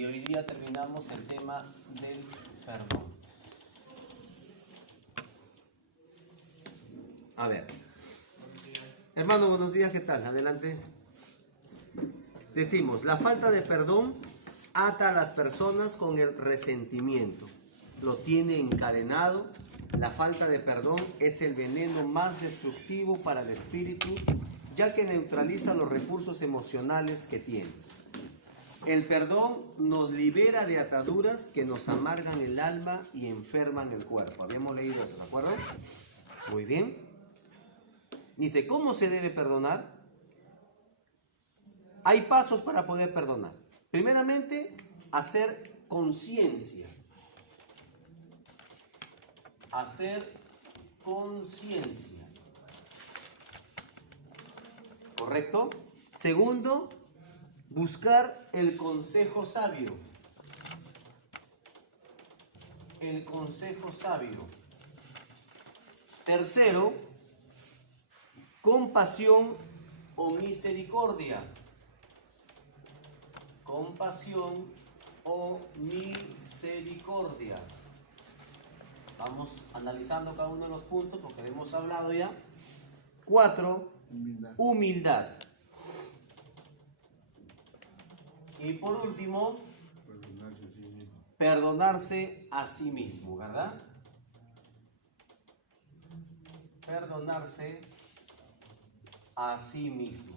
y hoy día terminamos el tema del perdón. A ver, hermano, buenos días, ¿qué tal? Adelante. Decimos, la falta de perdón ata a las personas con el resentimiento, lo tiene encadenado. La falta de perdón es el veneno más destructivo para el espíritu, ya que neutraliza los recursos emocionales que tienes. El perdón nos libera de ataduras que nos amargan el alma y enferman el cuerpo. Habíamos leído eso, ¿de acuerdo? Muy bien. Dice, ¿cómo se debe perdonar? Hay pasos para poder perdonar. Primeramente, hacer conciencia. Hacer conciencia. ¿Correcto? Segundo, buscar el consejo sabio. El consejo sabio. Tercero, compasión o misericordia. Compasión o misericordia. Vamos analizando cada uno de los puntos porque hemos hablado ya. 4. Humildad. Y por último, perdonarse a sí mismo, ¿verdad? Perdonarse a sí mismo.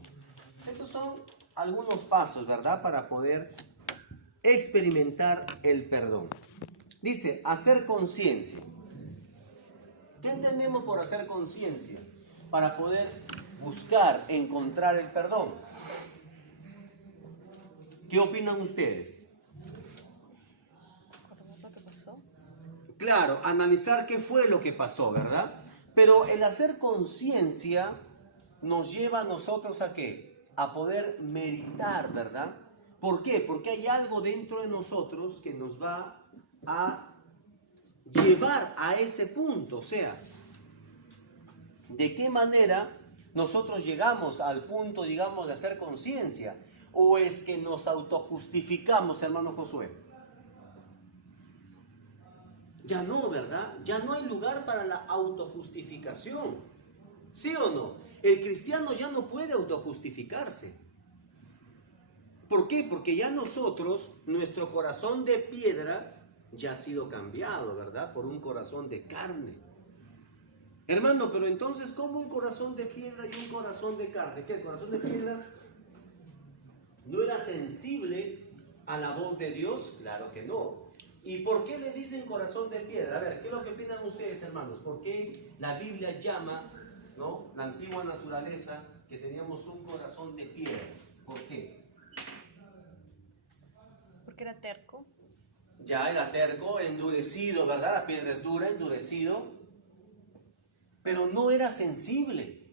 Estos son algunos pasos, ¿verdad? Para poder experimentar el perdón. Dice, hacer conciencia. ¿Qué entendemos por hacer conciencia? Para poder buscar, encontrar el perdón. ¿Qué opinan ustedes? Claro, analizar qué fue lo que pasó, ¿verdad? Pero el hacer conciencia nos lleva a nosotros ¿a qué? A poder meditar, ¿verdad? ¿Por qué? Porque hay algo dentro de nosotros que nos va a llevar a ese punto. O sea, ¿de qué manera nosotros llegamos al punto, digamos, de hacer conciencia? ¿O es que nos autojustificamos, hermano Josué? Ya no, ¿verdad? Ya no hay lugar para la autojustificación. ¿Sí o no? El cristiano ya no puede autojustificarse. ¿Por qué? Porque ya nosotros, nuestro corazón de piedra ya ha sido cambiado, ¿verdad? Por un corazón de carne. Hermano, pero entonces, ¿cómo un corazón de piedra y un corazón de carne? ¿Qué? ¿El corazón de piedra no era sensible a la voz de Dios? Claro que no. ¿Y por qué le dicen corazón de piedra? A ver, ¿qué es lo que opinan ustedes, hermanos? ¿Por qué la Biblia llama, ¿no?, la antigua naturaleza, que teníamos un corazón de piedra? ¿Por qué? Porque era terco. Ya era terco, endurecido, ¿verdad? La piedra es dura, endurecido. Pero no era sensible.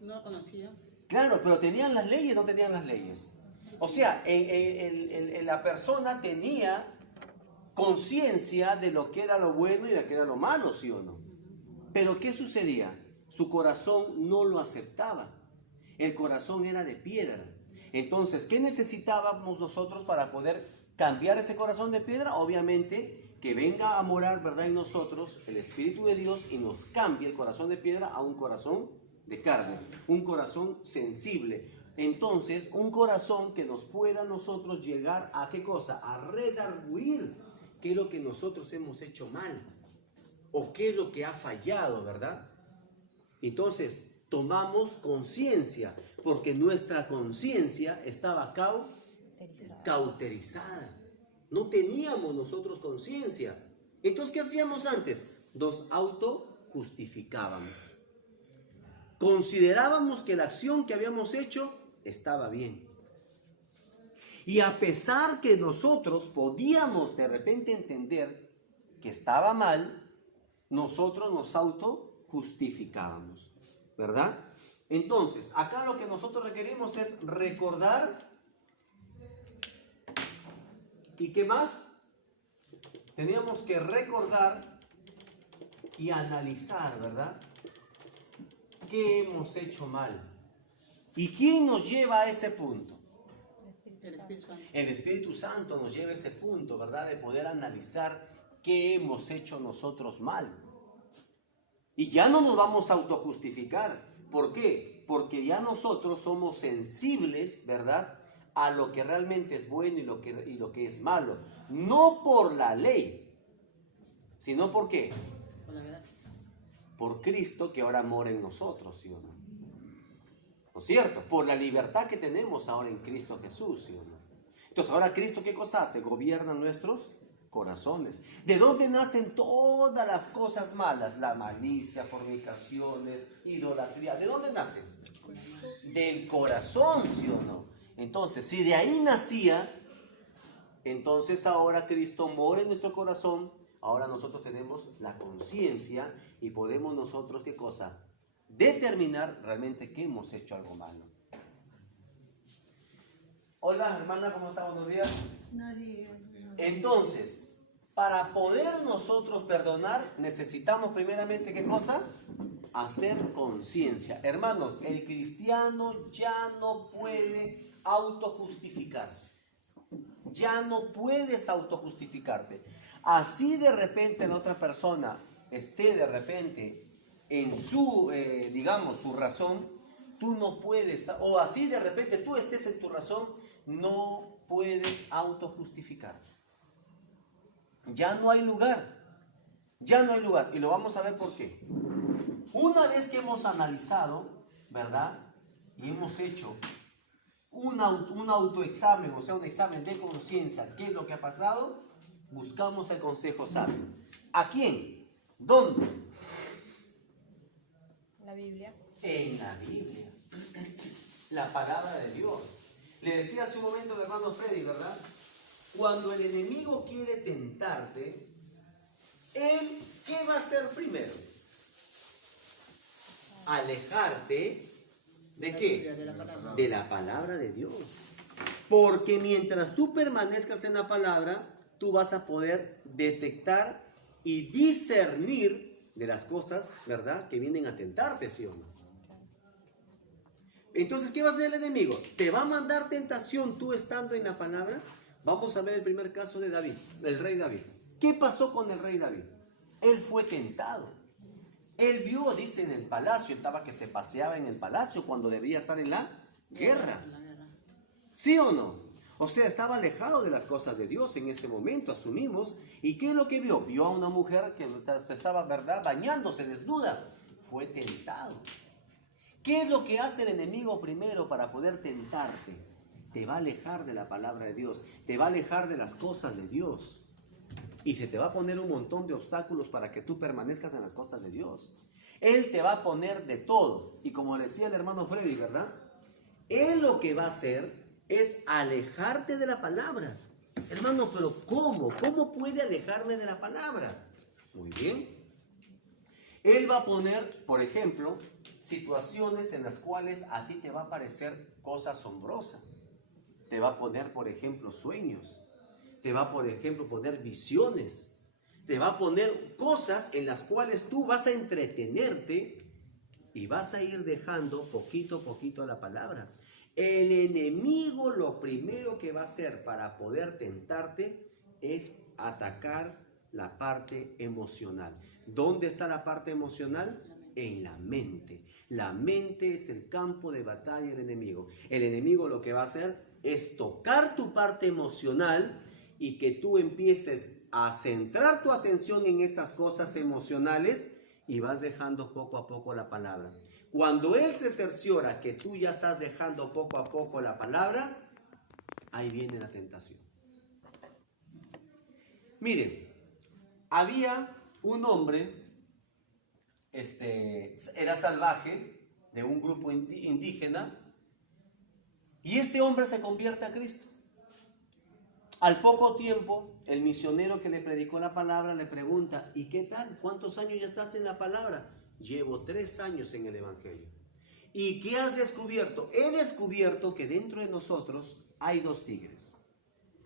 No conocía. Claro, pero tenían las leyes, no tenían las leyes. O sea, la persona tenía conciencia de lo que era lo bueno y de lo que era lo malo, ¿sí o no? Pero ¿qué sucedía? Su corazón no lo aceptaba. El corazón era de piedra. Entonces, ¿qué necesitábamos nosotros para poder cambiar ese corazón de piedra? Obviamente, que venga a morar, ¿verdad?, en nosotros el Espíritu de Dios y nos cambie el corazón de piedra a un corazón de carne, un corazón sensible. Entonces, un corazón que nos pueda a nosotros llegar a ¿qué cosa? A redarguir qué es lo que nosotros hemos hecho mal o qué es lo que ha fallado, ¿verdad? Entonces, tomamos conciencia, porque nuestra conciencia estaba cauterizada. No teníamos nosotros conciencia. Entonces, ¿qué hacíamos antes? Nos autojustificábamos. Considerábamos que la acción que habíamos hecho estaba bien. Y a pesar que nosotros podíamos de repente entender que estaba mal, nosotros nos autojustificábamos, ¿verdad? Entonces, acá lo que nosotros requerimos es recordar. ¿Y qué más? Teníamos que recordar y analizar, ¿verdad? ¿Qué hemos hecho mal? ¿Y quién nos lleva a ese punto? El Espíritu Santo. El Espíritu Santo nos lleva a ese punto, ¿verdad? De poder analizar qué hemos hecho nosotros mal. Y ya no nos vamos a autojustificar. ¿Por qué? Porque ya nosotros somos sensibles, ¿verdad?, a lo que realmente es bueno y lo que es malo. No por la ley, sino ¿por qué? Por la gracia. Por Cristo que ahora mora en nosotros, ¿sí o no? ¿No es cierto? Por la libertad que tenemos ahora en Cristo Jesús, ¿sí o no? Entonces ahora Cristo, ¿qué cosa hace? Gobierna nuestros corazones. ¿De dónde nacen todas las cosas malas? La malicia, fornicaciones, idolatría. ¿De dónde nacen? Del corazón, ¿sí o no? Entonces, si de ahí nacía, entonces ahora Cristo mora en nuestro corazón. Ahora nosotros tenemos la conciencia y podemos nosotros, ¿qué cosa? Determinar realmente que hemos hecho algo malo. Hola, hermana, ¿cómo está? Buenos días. Entonces, para poder nosotros perdonar, necesitamos primeramente, ¿qué cosa? Hacer conciencia. Hermanos, el cristiano ya no puede autojustificarse. Ya no puedes autojustificarte. Así de repente la otra persona esté de repente en su, digamos, su razón, tú no puedes, o así de repente tú estés en tu razón, no puedes autojustificarte. Ya no hay lugar. Ya no hay lugar. Y lo vamos a ver por qué. Una vez que hemos analizado, ¿verdad? Y hemos hecho un autoexamen, o sea, un examen de conciencia, ¿qué es lo que ha pasado? Buscamos el consejo sabio. ¿A quién? ¿Dónde? La Biblia. En la Biblia. La palabra de Dios. Le decía hace un momento el hermano Freddy, ¿verdad? Cuando el enemigo quiere tentarte, él, ¿qué va a hacer primero? Alejarte ¿de qué? De la palabra de Dios. Porque mientras tú permanezcas en la palabra, tú vas a poder detectar y discernir de las cosas, ¿verdad?, que vienen a tentarte, ¿sí o no? Entonces, ¿qué va a hacer el enemigo? ¿Te va a mandar tentación tú estando en la palabra? Vamos a ver el primer caso de David, el rey David. ¿Qué pasó con el rey David? Él fue tentado. Él vio, dice, en el palacio, estaba que se paseaba en el palacio cuando debía estar en la guerra. ¿Sí o no? O sea, estaba alejado de las cosas de Dios en ese momento, asumimos. ¿Y qué es lo que vio? Vio a una mujer que estaba, ¿verdad?, bañándose desnuda. Fue tentado. ¿Qué es lo que hace el enemigo primero para poder tentarte? Te va a alejar de la palabra de Dios, te va a alejar de las cosas de Dios. Y se te va a poner un montón de obstáculos para que tú permanezcas en las cosas de Dios. Él te va a poner de todo. Y como decía el hermano Freddy, ¿verdad? Él lo que va a hacer es alejarte de la palabra. Hermano, pero ¿cómo? ¿Cómo puede alejarme de la palabra? Muy bien. Él va a poner, por ejemplo, situaciones en las cuales a ti te va a parecer cosa asombrosa. Te va a poner, por ejemplo, sueños. Te va a, por ejemplo, poner visiones. Te va a poner cosas en las cuales tú vas a entretenerte y vas a ir dejando poquito a poquito la palabra. El enemigo lo primero que va a hacer para poder tentarte es atacar la parte emocional. ¿Dónde está la parte emocional? En la mente. La mente es el campo de batalla del enemigo. El enemigo lo que va a hacer es tocar tu parte emocional y que tú empieces a centrar tu atención en esas cosas emocionales y vas dejando poco a poco la palabra. Cuando él se cerciora que tú ya estás dejando poco a poco la palabra, ahí viene la tentación. Miren, había un hombre, era salvaje, de un grupo indígena, y este hombre se convierte a Cristo. Al poco tiempo, el misionero que le predicó la palabra le pregunta, ¿y qué tal? ¿Cuántos años ya estás en la palabra? Llevo 3 años en el Evangelio. ¿Y qué has descubierto? He descubierto que dentro de nosotros hay 2 tigres.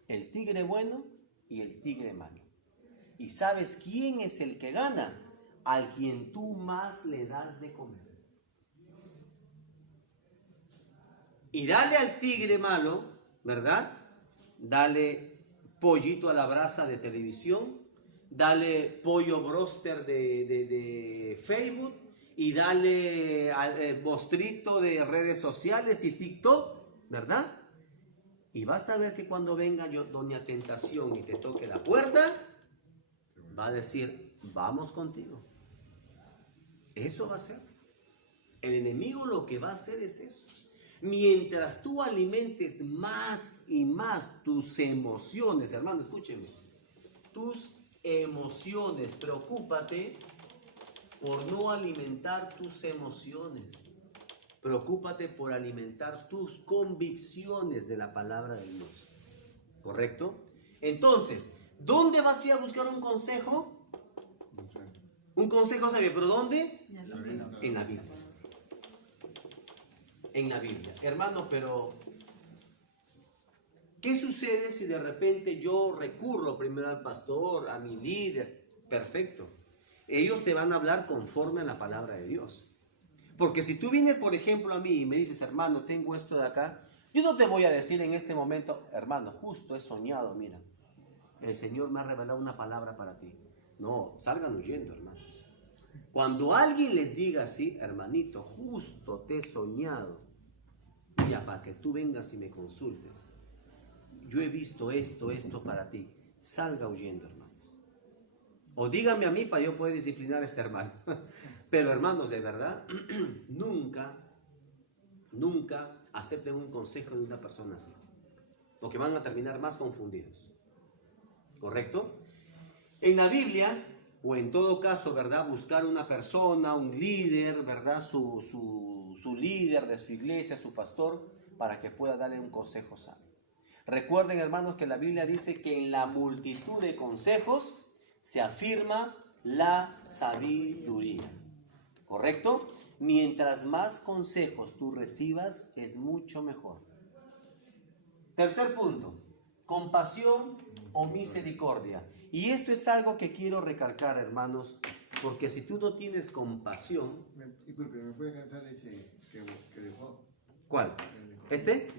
El tigre bueno y el tigre malo. ¿Y sabes quién es el que gana? Al quien tú más le das de comer. Y dale al tigre malo, ¿verdad? Dale pollito a la brasa de televisión, dale pollo broster de Facebook y dale mostrito de redes sociales y TikTok, ¿verdad? Y vas a ver que cuando venga doña Tentación y te toque la puerta, va a decir, vamos contigo. Eso va a ser. El enemigo lo que va a hacer es eso. Mientras tú alimentes más y más tus emociones, hermano, escúcheme, tus emociones, preocúpate por no alimentar tus emociones. Preocúpate por alimentar tus convicciones de la palabra de Dios. ¿Correcto? Entonces, ¿dónde vas a ir a buscar un consejo? Un consejo sabio, ¿pero dónde? En la Biblia. En la Biblia. Hermano, pero ¿qué sucede si de repente yo recurro primero al pastor, a mi líder? Perfecto. Ellos te van a hablar conforme a la palabra de Dios. Porque si tú vienes, por ejemplo, a mí y me dices, hermano, tengo esto de acá, yo no te voy a decir en este momento, hermano, justo he soñado, mira, el Señor me ha revelado una palabra para ti. No, salgan huyendo, hermanos. Cuando alguien les diga así, hermanito, justo te he soñado, mira, para que tú vengas y me consultes, yo he visto esto para ti, salga huyendo, hermanos. O dígame a mí para yo poder disciplinar a este hermano. Pero hermanos, de verdad, nunca acepten un consejo de una persona así, porque van a terminar más confundidos. ¿Correcto? En la Biblia, o en todo caso, ¿verdad? Buscar una persona, un líder, ¿verdad? Su líder de su iglesia, su pastor, para que pueda darle un consejo sabio. Recuerden, hermanos, que la Biblia dice que en la multitud de consejos se afirma la sabiduría. ¿Correcto? Mientras más consejos tú recibas, es mucho mejor. Tercer punto, compasión o misericordia. Y esto es algo que quiero recalcar, hermanos, porque si tú no tienes compasión... Disculpe, ¿me puede cantar ese que dejó? ¿Cuál? ¿Este?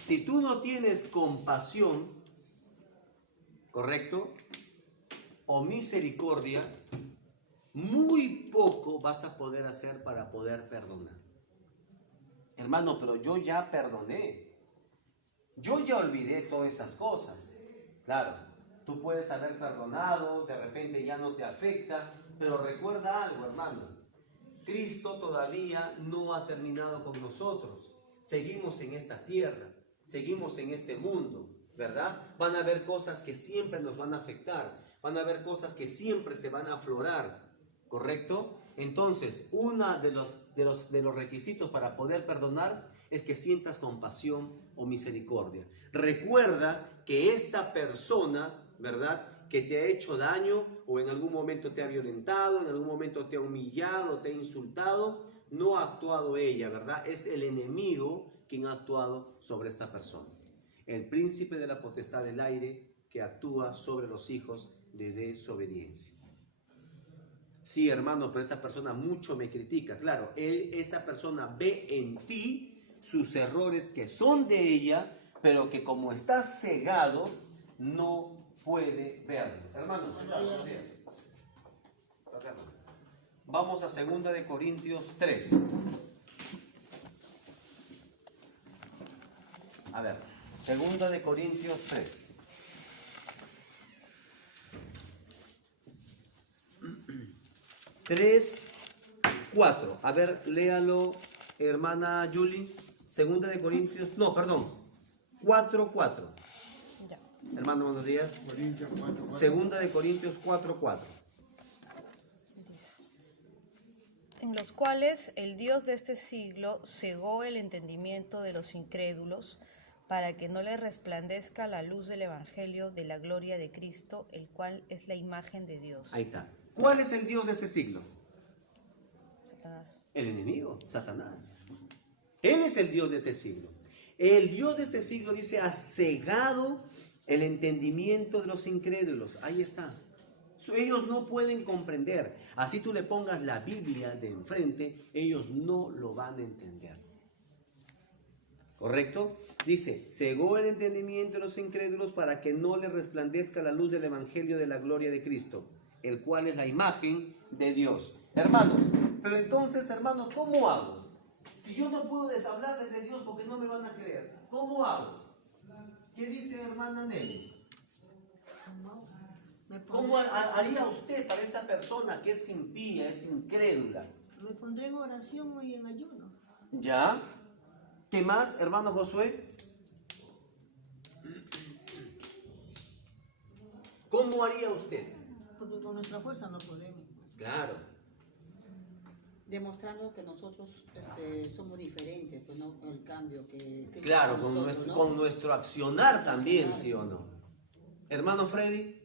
Si tú no tienes compasión, ¿correcto? O misericordia, muy poco vas a poder hacer para poder perdonar. Hermano, pero yo ya perdoné. Yo ya olvidé todas esas cosas. Claro, tú puedes haber perdonado, de repente ya no te afecta, pero recuerda algo, hermano. Cristo todavía no ha terminado con nosotros. Seguimos en esta tierra, seguimos en este mundo, ¿verdad? Van a haber cosas que siempre nos van a afectar. Van a haber cosas que siempre se van a aflorar, ¿correcto? Entonces, uno de los requisitos para poder perdonar es que sientas compasión o misericordia. Recuerda que esta persona, ¿verdad?, que te ha hecho daño o en algún momento te ha violentado, en algún momento te ha humillado, te ha insultado, no ha actuado ella, ¿verdad? Es el enemigo quien ha actuado sobre esta persona. El príncipe de la potestad del aire que actúa sobre los hijos de desobediencia. Sí, hermano, pero esta persona mucho me critica. Claro, esta persona ve en ti sus errores que son de ella, pero que como está cegado, no puede verlo. Hermano, vamos a 2 de Corintios 3. A ver, 2 de Corintios 3. Tres, 4. A ver, léalo, hermana Julie. 2 de Corintios, no, perdón. 4:4. Ya. Hermano, buenos días. Corintios 4:4. 2 de Corintios 4:4. En los cuales el Dios de este siglo cegó el entendimiento de los incrédulos para que no les resplandezca la luz del Evangelio de la gloria de Cristo, el cual es la imagen de Dios. Ahí está. ¿Cuál es el Dios de este siglo? Satanás. El enemigo, Satanás. Él es el Dios de este siglo. El Dios de este siglo, dice, ha cegado el entendimiento de los incrédulos. Ahí está. Ellos no pueden comprender. Así tú le pongas la Biblia de enfrente, ellos no lo van a entender. ¿Correcto? Dice, cegó el entendimiento de los incrédulos para que no les resplandezca la luz del evangelio de la gloria de Cristo, el cual es la imagen de Dios. Hermanos, pero entonces, hermanos, ¿cómo hago? Si yo no puedo hablarles de Dios porque no me van a creer, ¿cómo hago? ¿Qué dice hermana Nelly? ¿Cómo haría usted para esta persona que es impía, es incrédula? Me pondré en oración y en ayuno. ¿Ya? ¿Qué más, hermano Josué? ¿Cómo haría usted? Porque con nuestra fuerza no podemos. Claro. Demostrando que nosotros somos diferentes, pues no el cambio que Claro, nosotros, con nuestro, ¿no? con nuestro accionar también, ¿sí o no? Hermano Freddy.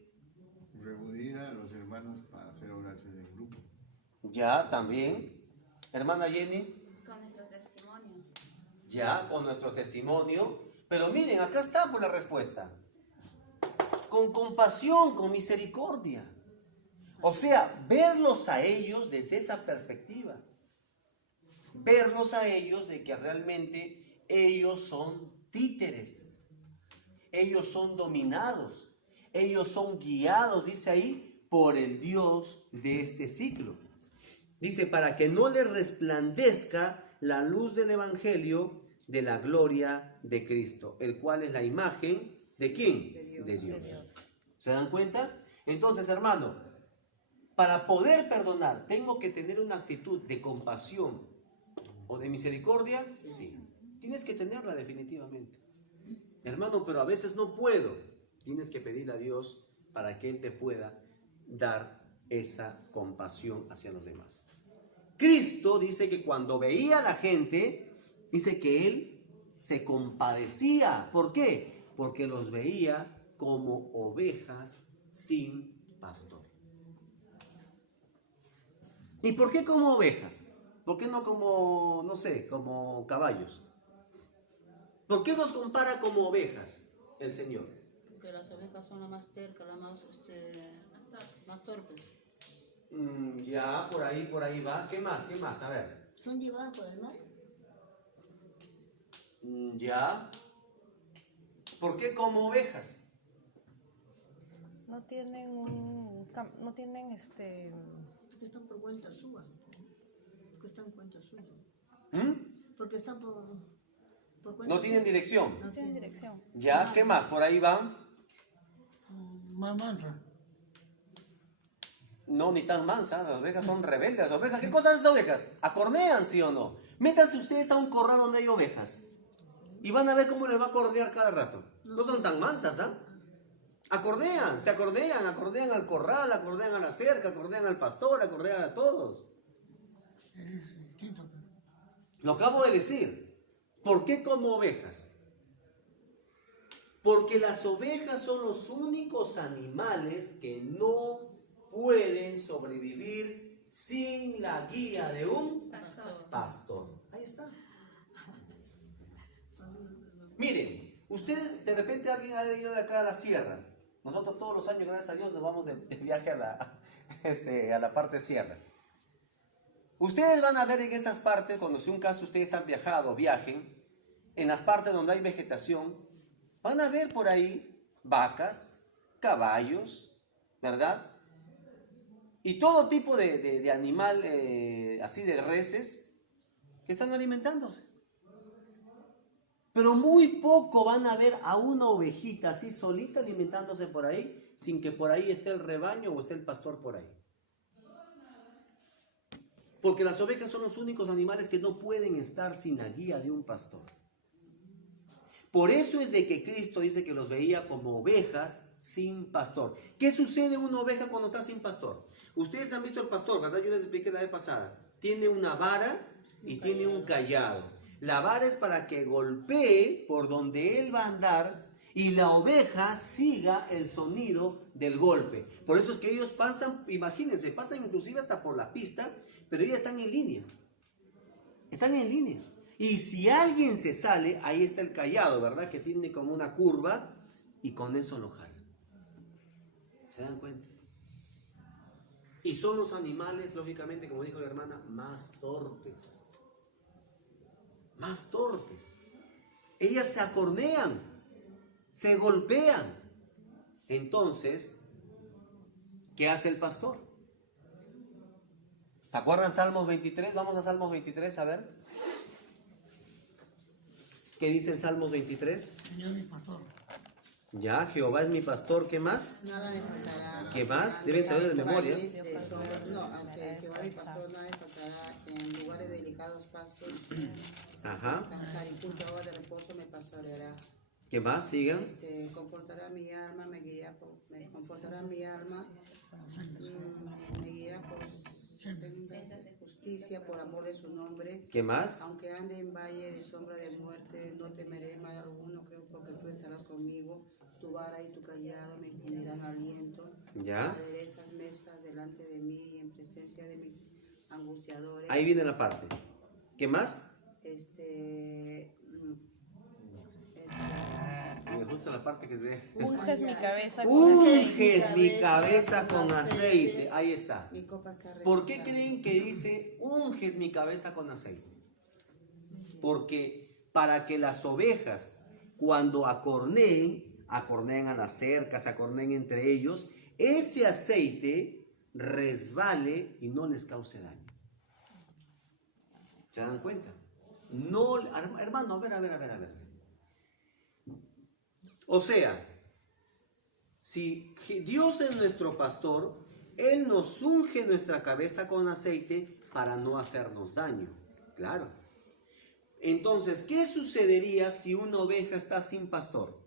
Reunir a los hermanos para hacer oración en grupo. Ya, también. Hermana Jenny. Con nuestros testimonios. Ya, con nuestro testimonio. Pero miren, acá está por la respuesta. Con compasión, con misericordia. O sea, verlos a ellos desde esa perspectiva. Verlos a ellos de que realmente ellos son títeres. Ellos son dominados. Ellos son guiados, dice ahí, por el Dios de este siglo. Dice, para que no les resplandezca la luz del evangelio de la gloria de Cristo, el cual es la imagen ¿de quién? De Dios. ¿Se dan cuenta? Entonces, hermano, para poder perdonar, ¿tengo que tener una actitud de compasión o de misericordia? Sí. Tienes que tenerla definitivamente. Hermano, pero a veces no puedo. Tienes que pedirle a Dios para que Él te pueda dar esa compasión hacia los demás. Cristo dice que cuando veía a la gente, dice que Él se compadecía. ¿Por qué? Porque los veía como ovejas sin pastor. ¿Y por qué como ovejas? ¿Por qué no como, no sé, como caballos? ¿Por qué nos compara como ovejas el Señor? Porque las ovejas son las más tercas, las más torpes. Ya, por ahí va. ¿Qué más? ¿Qué más? A ver. ¿Son llevadas por el mar? Ya. ¿Por qué como ovejas? No tienen Porque están por cuenta suya. Porque están por cuenta suya. Porque están por cuenta No tienen suya. dirección. No tienen dirección. Ya, ¿qué más? Por ahí van. Más mansa. No, ni tan mansas. Las ovejas son rebeldes. Las ovejas, ¿qué cosas hacen las ovejas? ¿Acornean, sí o no? Métanse ustedes a un corral donde hay ovejas y van a ver cómo les va a acordear cada rato. No son tan mansas, ¿ah? Acordean, se acordean al corral, acordean a la cerca, acordean al pastor, acordean a todos. Lo acabo de decir. ¿Por qué como ovejas? Porque las ovejas son los únicos animales que no pueden sobrevivir sin la guía de un pastor. Ahí está. Miren, ustedes, de repente alguien ha ido de acá a la sierra. Nosotros todos los años, gracias a Dios, nos vamos de viaje a la parte sierra. Ustedes van a ver en esas partes, cuando si un caso ustedes han viajado, viajen, en las partes donde hay vegetación, van a ver por ahí vacas, caballos, ¿verdad? Y todo tipo de animal, así de reses, que están alimentándose. Pero muy poco van a ver a una ovejita así solita alimentándose por ahí, sin que por ahí esté el rebaño o esté el pastor por ahí. Porque las ovejas son los únicos animales que no pueden estar sin la guía de un pastor. Por eso es de que Cristo dice que los veía como ovejas sin pastor. ¿Qué sucede en una oveja cuando está sin pastor? Ustedes han visto el pastor, ¿verdad? Yo les expliqué la vez pasada. Tiene una vara y tiene un callado. La vara es para que golpee por donde él va a andar y la oveja siga el sonido del golpe. Por eso es que ellos pasan, imagínense, pasan inclusive hasta por la pista, pero ellos están en línea. Están en línea. Y si alguien se sale, ahí está el callado, ¿verdad? Que tiene como una curva y con eso lo jala. ¿Se dan cuenta? Y son los animales, lógicamente, como dijo la hermana, más torpes. Más torpes. Ellas se acornean, se golpean. Entonces, ¿qué hace el pastor? ¿Se acuerdan Salmos 23? Vamos a Salmos 23 a ver. ¿Qué dice el Salmos 23? Señor mi pastor. Ya, Jehová es mi pastor, ¿qué más? Nada me faltará. ¿Qué más? Deben saber de memoria. Jehová mi pastor, nada me faltará. En lugares delicados pastos, Ajá. descansar y junto a aguas de reposo me pastoreará. ¿Qué más? Sigan. Confortará mi alma, me confortará mi alma, me guiará por sendas de justicia por amor de su nombre. ¿Qué más? Aunque ande en valle de sombra de muerte, no temeré mal alguno, creo, porque tú estarás conmigo. Tu vara y tu callado me infundirán aliento. Ya. Aderezas mesas delante de mí y en presencia de mis angustiadores. Ahí viene la parte. ¿Qué más? Me gusta la parte que se... Unges mi cabeza con Unges mi cabeza con aceite. Ahí está. Mi copa está ¿Por qué rebosando. creen que dice unges mi cabeza con aceite? Porque para que las ovejas, cuando acorneen a las cercas, acorneen entre ellos, ese aceite resbale y no les cause daño. ¿Se dan cuenta? No, hermano, a ver. O sea, si Dios es nuestro pastor, Él nos unge nuestra cabeza con aceite para no hacernos daño. Claro. Entonces, ¿qué sucedería si una oveja está sin pastor?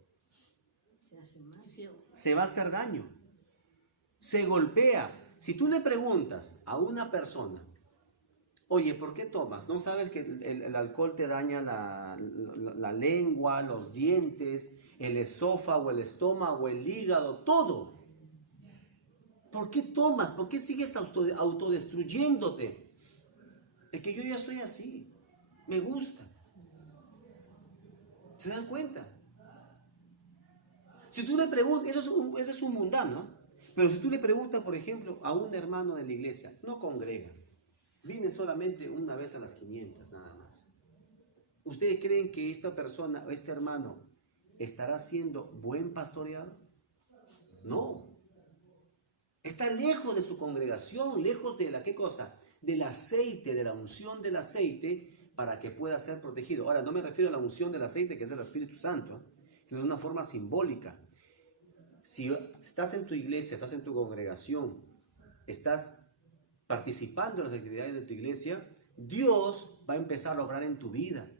Se va a hacer daño. Se golpea. Si tú le preguntas a una persona, oye, ¿por qué tomas? ¿No sabes que el alcohol te daña la lengua, los dientes, el esófago, el estómago, el hígado, todo? ¿Por qué tomas? ¿Por qué sigues autodestruyéndote? Es que yo ya soy así. Me gusta. ¿Se dan cuenta? Si tú le preguntas, eso es un mundano, pero si tú le preguntas, por ejemplo, a un hermano de la iglesia, no congrega, viene solamente una vez a las 500 nada más. ¿Ustedes creen que esta persona o este hermano estará siendo buen pastoreado? No. Está lejos de su congregación, lejos de la, ¿qué cosa? Del aceite, de la unción del aceite para que pueda ser protegido. Ahora, no me refiero a la unción del aceite que es del Espíritu Santo, sino de una forma simbólica. Si estás en tu iglesia, estás en tu congregación, estás participando en las actividades de tu iglesia, Dios va a empezar a obrar en tu vida.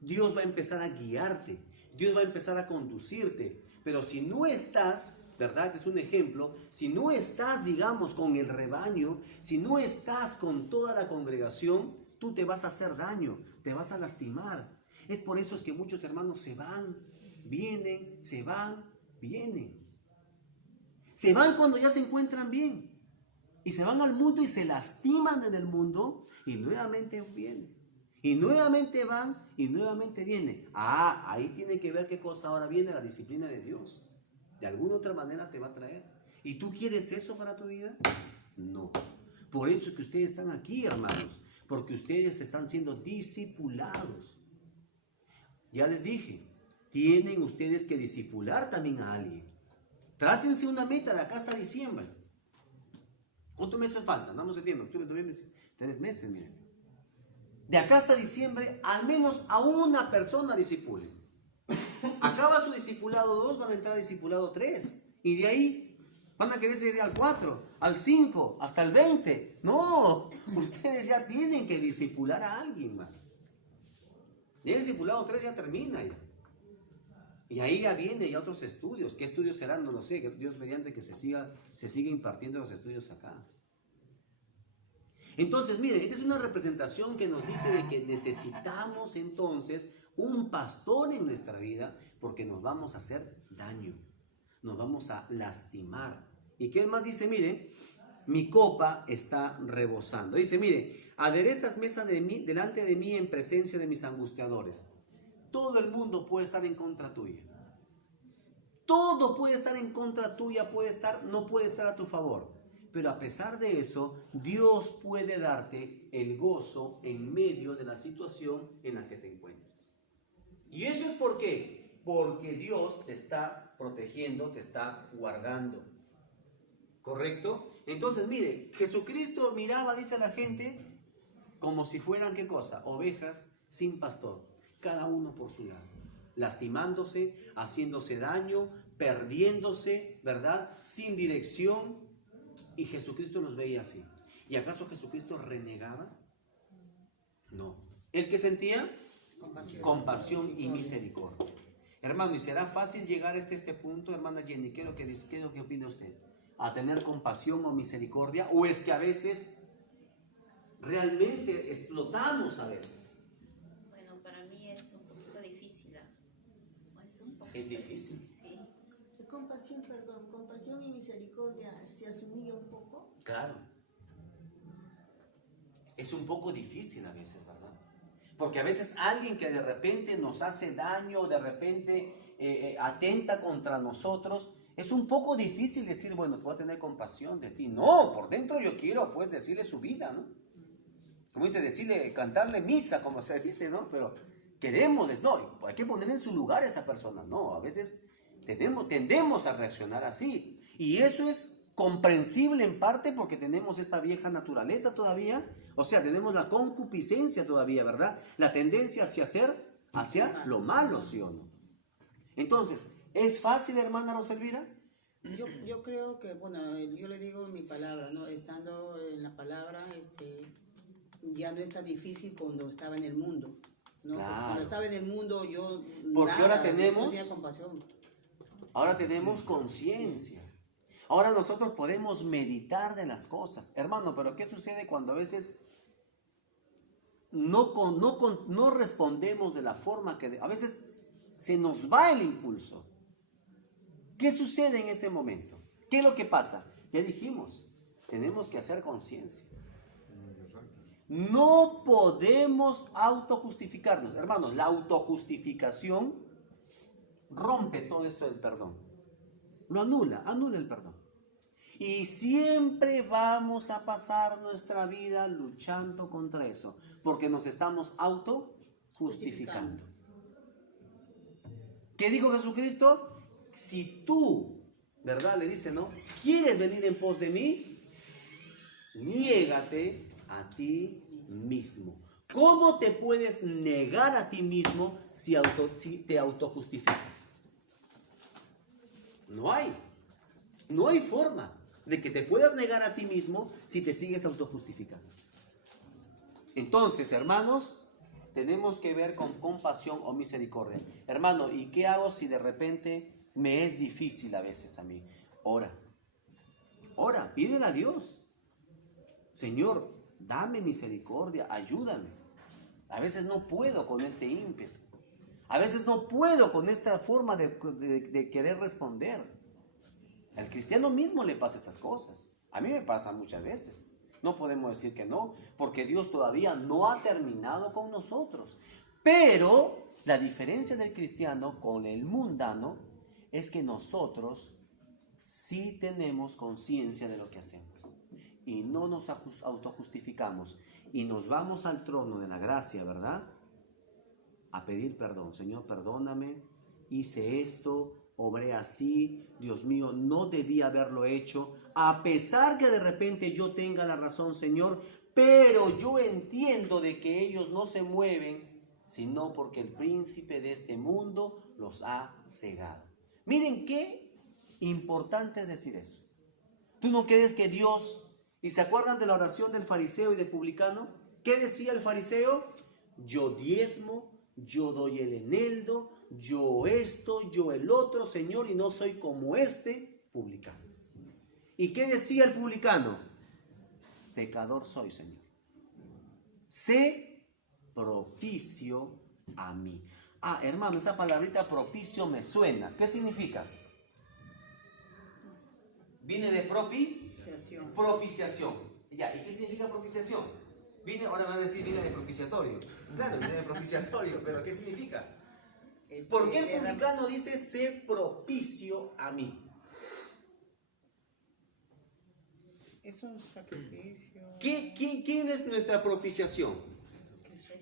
Dios va a empezar a guiarte. Dios va a empezar a conducirte. Pero si no estás, ¿verdad? Es un ejemplo. Si no estás, digamos, con el rebaño, si no estás con toda la congregación, tú te vas a hacer daño, te vas a lastimar. Es por eso que muchos hermanos se van, vienen, se van, vienen. Se van cuando ya se encuentran bien. Y se van al mundo y se lastiman en el mundo y nuevamente vienen. Y nuevamente van y nuevamente vienen. Ah, ahí tiene que ver qué cosa ahora viene, la disciplina de Dios. De alguna otra manera te va a traer. ¿Y tú quieres eso para tu vida? No. Por eso es que ustedes están aquí, hermanos. Porque ustedes están siendo discipulados. Ya les dije, tienen ustedes que discipular también a alguien. Trácense una meta de acá hasta diciembre. ¿Cuántos meses faltan? Vamos a septiembre, octubre, noviembre, 3 meses, miren. De acá hasta diciembre, al menos a una persona discipulen. Acaba su discipulado 2, van a entrar a discipulado 3. Y de ahí van a querer seguir al 4, al 5, hasta el 20. No, ustedes ya tienen que discipular a alguien más. Y el discipulado 3 ya termina ya. Y ahí ya viene ya otros estudios. ¿Qué estudios serán? No lo sé. Dios mediante que se siga impartiendo los estudios acá. Entonces, miren, esta es una representación que nos dice de que necesitamos entonces un pastor en nuestra vida porque nos vamos a hacer daño. Nos vamos a lastimar. ¿Y qué más dice? Mire, mi copa está rebosando. Dice, mire, aderezas mesa delante de mí en presencia de mis angustiadores. Todo el mundo puede estar en contra tuya. Todo puede estar en contra tuya, no puede estar a tu favor. pero a pesar de eso, Dios puede darte el gozo en medio de la situación en la que te encuentres. ¿Y eso es por qué? Porque Dios te está protegiendo, te está guardando. ¿Correcto? Entonces, mire, Jesucristo miraba, dice la gente, como si fueran, ¿qué cosa? Ovejas sin pastor, cada uno por su lado, lastimándose, haciéndose daño, perdiéndose, ¿verdad? Sin dirección. Y Jesucristo los veía así. ¿Y acaso Jesucristo renegaba? No. ¿El que sentía? Compasión y misericordia. Hermano, ¿y será fácil llegar hasta este punto, hermana Jenny? ¿Qué es lo que opina usted? ¿A tener compasión o misericordia? ¿O es que a veces realmente explotamos a veces? Bueno, para mí es un poquito difícil. Es difícil. Sí. Compasión, perdón, compasión y misericordia se asumía un poco. Claro. Es un poco difícil a veces, ¿verdad? Porque a veces alguien que de repente nos hace daño, de repente atenta contra nosotros, es un poco difícil decir, bueno, voy a tener compasión de ti. No, por dentro yo quiero, pues, decirle su vida, ¿no? Como dice, decirle, cantarle misa, como se dice, ¿no? Pero queremos, no, hay que poner en su lugar a esta persona. No, a veces tendemos a reaccionar así. Y eso es comprensible en parte porque tenemos esta vieja naturaleza todavía. O sea, tenemos la concupiscencia todavía, ¿verdad? La tendencia hacia lo malo, ¿sí o no? Entonces, ¿es fácil, hermana Roselvira? Yo creo que, bueno, yo le digo mi palabra, ¿no? Estando en la palabra, ya no es tan difícil cuando estaba en el mundo, ¿no? Claro. Cuando estaba en el mundo yo Porque ahora no tenía compasión. Ahora tenemos conciencia. Ahora nosotros podemos meditar de las cosas. Hermano, pero ¿qué sucede cuando a veces no respondemos de la forma que... A veces se nos va el impulso. ¿Qué sucede en ese momento? ¿Qué es lo que pasa? Ya dijimos, tenemos que hacer conciencia. No podemos autojustificarnos. Hermanos, la autojustificación rompe todo esto del perdón. Lo anula el perdón. Y siempre vamos a pasar nuestra vida luchando contra eso, porque nos estamos autojustificando. ¿Qué dijo Jesucristo? Si tú, ¿verdad? Le dice, ¿no? ¿Quieres venir en pos de mí? Niégate a ti mismo. ¿Cómo te puedes negar a ti mismo si te autojustificas? No hay forma de que te puedas negar a ti mismo si te sigues autojustificando. Entonces, hermanos, tenemos que ver con compasión o misericordia. Hermano, ¿y qué hago si de repente me es difícil a veces a mí? Ora, pídele a Dios. Señor, dame misericordia, ayúdame. A veces no puedo con este ímpetu. A veces no puedo con esta forma de querer responder. Al cristiano mismo le pasa esas cosas. A mí me pasa muchas veces. No podemos decir que no, porque Dios todavía no ha terminado con nosotros. Pero la diferencia del cristiano con el mundano es que nosotros sí tenemos conciencia de lo que hacemos. Y no nos autojustificamos. Y nos vamos al trono de la gracia, ¿verdad? A pedir perdón. Señor, perdóname, hice esto, obré así, Dios mío, no debía haberlo hecho, a pesar que de repente yo tenga la razón, Señor, pero yo entiendo de que ellos no se mueven, sino porque el príncipe de este mundo los ha cegado. Miren qué importante es decir eso. ¿Tú no crees que Dios... ¿Y se acuerdan de la oración del fariseo y del publicano? ¿Qué decía el fariseo? Yo diezmo, yo doy el eneldo, yo esto, yo el otro, Señor, y no soy como este publicano. ¿Y qué decía el publicano? Pecador soy, Señor. Sé propicio a mí. Ah, hermano, esa palabrita propicio me suena. ¿Qué significa? Viene de propiciación. Ya, ¿y qué significa propiciación? Ahora van a decir viene de propiciatorio. Claro, viene de propiciatorio, pero ¿qué significa? ¿Por qué el publicano dice sé propicio a mí? Es un sacrificio. ¿Quién es nuestra propiciación?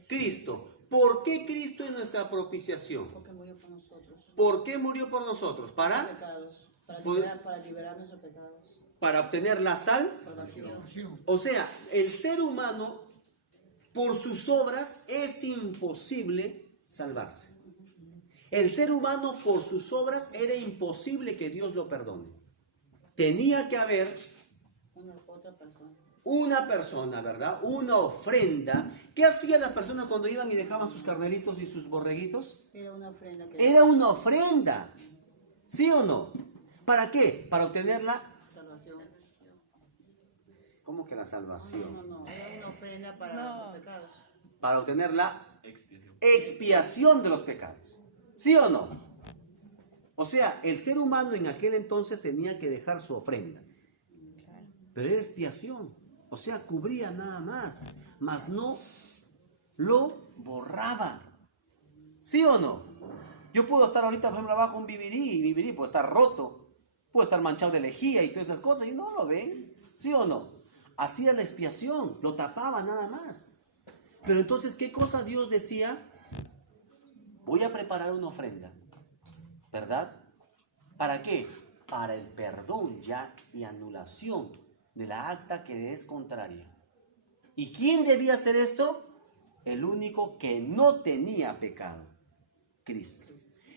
Cristo. ¿Por qué Cristo es nuestra propiciación? Porque murió por nosotros. ¿Por qué murió por nosotros? ¿Para? Pecados. Por- Para liberar nuestros pecados. Para obtener la Salvación. O sea, el ser humano, por sus obras, es imposible salvarse. El ser humano, por sus obras, era imposible que Dios lo perdone. Tenía que haber Otra persona. una persona, ¿verdad? Una ofrenda. ¿Qué hacían las personas cuando iban y dejaban sus carneritos y sus borreguitos? Era una ofrenda que Era una ofrenda. ¿Sí o no? ¿Para qué? Para obtener la... salvación. ¿Cómo que la salvación? No. Era una ofrenda para sus pecados. Para obtener la expiación de los pecados. ¿Sí o no? O sea, el ser humano en aquel entonces tenía que dejar su ofrenda. Pero era expiación. O sea, cubría nada más. Mas no lo borraba. ¿Sí o no? Yo puedo estar ahorita, por ejemplo, abajo un vivirí, y vivirí puede estar roto, puede estar manchado de lejía y todas esas cosas, y no lo ven. ¿Sí o no? Hacía la expiación, lo tapaba nada más. Pero entonces, ¿qué cosa Dios decía? Voy a preparar una ofrenda, ¿verdad? ¿Para qué? Para el perdón ya y anulación de la acta que es contraria. ¿Y quién debía hacer esto? El único que no tenía pecado, Cristo.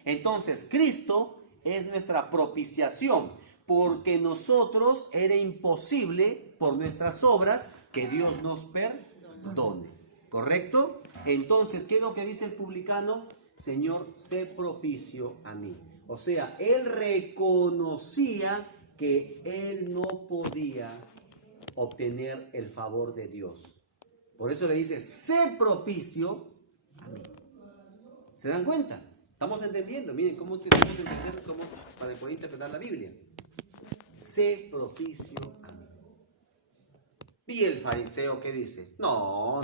Entonces, Cristo es nuestra propiciación, porque nosotros era imposible por nuestras obras que Dios nos perdone. ¿Correcto? Entonces, ¿qué es lo que dice el publicano? Señor, sé propicio a mí. O sea, él reconocía que él no podía obtener el favor de Dios. Por eso le dice, sé propicio a mí. ¿Se dan cuenta? ¿Estamos entendiendo? Miren cómo tenemos que entender para poder interpretar la Biblia. Sé propicio a mí. ¿Y el fariseo qué dice? No.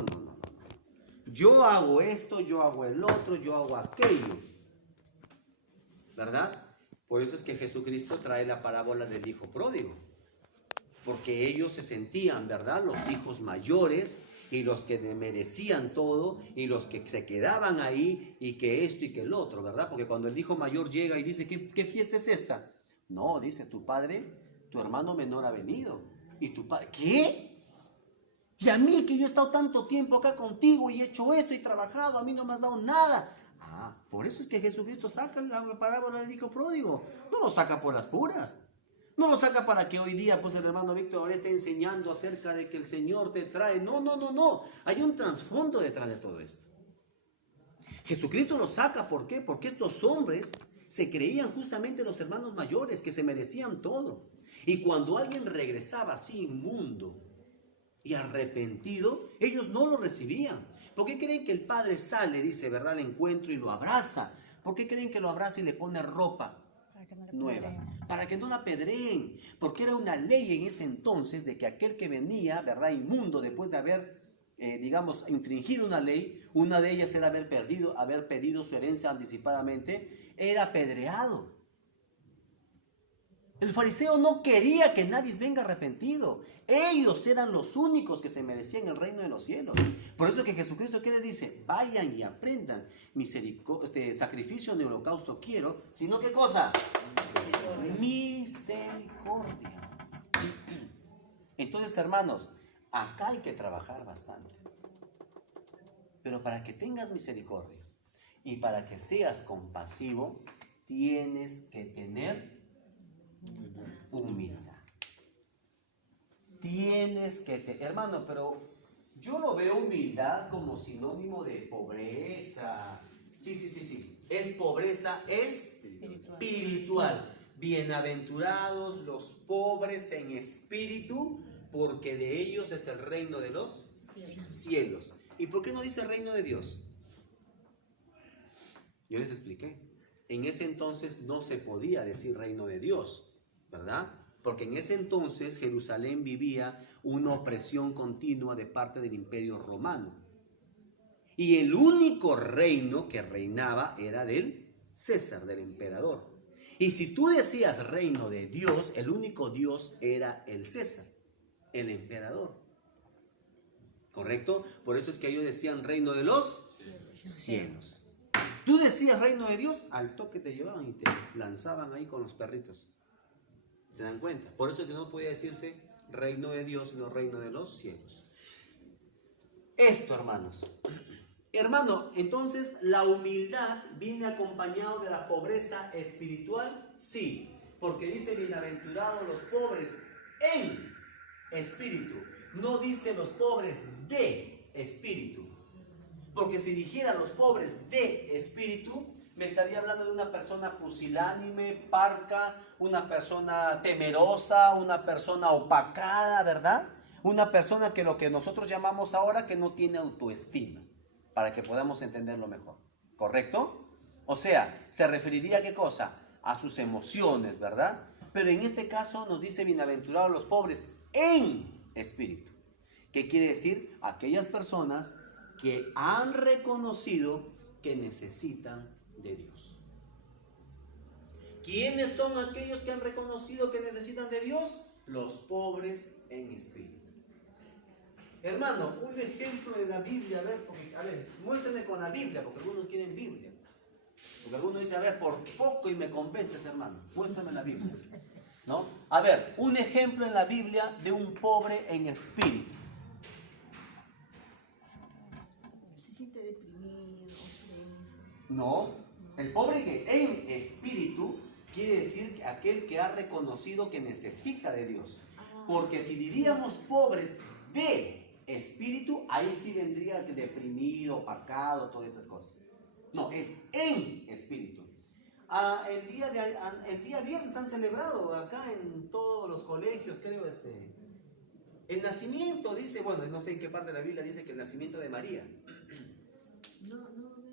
Yo hago esto, yo hago el otro, yo hago aquello. ¿Verdad? Por eso es que Jesucristo trae la parábola del hijo pródigo. Porque ellos se sentían, ¿verdad? Los hijos mayores y los que merecían todo y los que se quedaban ahí y que esto y que el otro, ¿verdad? Porque cuando el hijo mayor llega y dice, ¿qué fiesta es esta? No, dice, tu padre, tu hermano menor ha venido. Y tu padre, ¿qué? Y a mí que yo he estado tanto tiempo acá contigo y he hecho esto y trabajado, a mí no me has dado nada. Ah, por eso es que Jesucristo saca la parábola del hijo pródigo. No lo saca por las puras. No lo saca para que hoy día pues el hermano Víctor ahora esté enseñando acerca de que el Señor te trae. No. Hay un trasfondo detrás de todo esto. Jesucristo lo saca, ¿por qué? Porque estos hombres se creían justamente los hermanos mayores que se merecían todo. Y cuando alguien regresaba así inmundo y arrepentido, ellos no lo recibían. ¿Por qué creen que el padre sale, dice, ¿verdad?, al encuentro y lo abraza? ¿Por qué creen que lo abraza y le pone ropa nueva? Para que no la apedreen. Porque era una ley en ese entonces de que aquel que venía, ¿verdad?, inmundo después de haber, digamos, infringido una ley, una de ellas era haber pedido su herencia anticipadamente, era apedreado. El fariseo no quería que nadie venga arrepentido. Ellos eran los únicos que se merecían el reino de los cielos. Por eso que Jesucristo, ¿qué les dice? Vayan y aprendan. Sacrificio de holocausto quiero, sino ¿qué cosa? Misericordia. Entonces, hermanos, acá hay que trabajar bastante. Pero para que tengas misericordia y para que seas compasivo, tienes que tener humildad. Tienes que hermano, pero yo no veo humildad como sinónimo de pobreza. Sí. Es pobreza espiritual. Bienaventurados los pobres en espíritu, porque de ellos es el reino de los cielos. ¿Y por qué no dice reino de Dios? Yo les expliqué. En ese entonces no se podía decir reino de Dios, ¿verdad? Porque en ese entonces Jerusalén vivía una opresión continua de parte del Imperio Romano. Y el único reino que reinaba era del César, del emperador. Y si tú decías reino de Dios, el único Dios era el César. el emperador. ¿Correcto? Por eso es que ellos decían reino de los cielos. Tú decías reino de Dios, al toque te llevaban y te lanzaban ahí con los perritos. ¿Se dan cuenta? Por eso es que no puede decirse reino de Dios, sino reino de los cielos. Esto, hermanos. Hermano, entonces la humildad viene acompañado de la pobreza espiritual, sí, porque dice bienaventurados los pobres en espíritu, no dice los pobres de espíritu, porque si dijera los pobres de espíritu, me estaría hablando de una persona pusilánime, parca, una persona temerosa, una persona opacada, ¿verdad? Una persona que lo que nosotros llamamos ahora que no tiene autoestima, para que podamos entenderlo mejor, ¿correcto? O sea, se referiría a qué cosa, a sus emociones, ¿verdad? Pero en este caso nos dice bienaventurados los pobres en espíritu. ¿Qué quiere decir? Aquellas personas que han reconocido que necesitan de Dios. ¿Quiénes son aquellos que han reconocido que necesitan de Dios? Los pobres en espíritu. Hermano, un ejemplo en la Biblia, a ver, muéstrame con la Biblia, porque algunos quieren Biblia. Porque algunos dicen, a ver, por poco y me convences, hermano. Muéstrame la Biblia, ¿no? A ver, un ejemplo en la Biblia de un pobre en espíritu. Se siente deprimido, preso. No, el pobre que en espíritu quiere decir aquel que ha reconocido que necesita de Dios. Porque si diríamos pobres de espíritu, ahí sí vendría el deprimido, opacado, todas esas cosas. No, es en espíritu. El día viernes han celebrado acá en todos los colegios, creo, el nacimiento, dice, bueno, no sé en qué parte de la Biblia dice que el nacimiento de María. No, creo que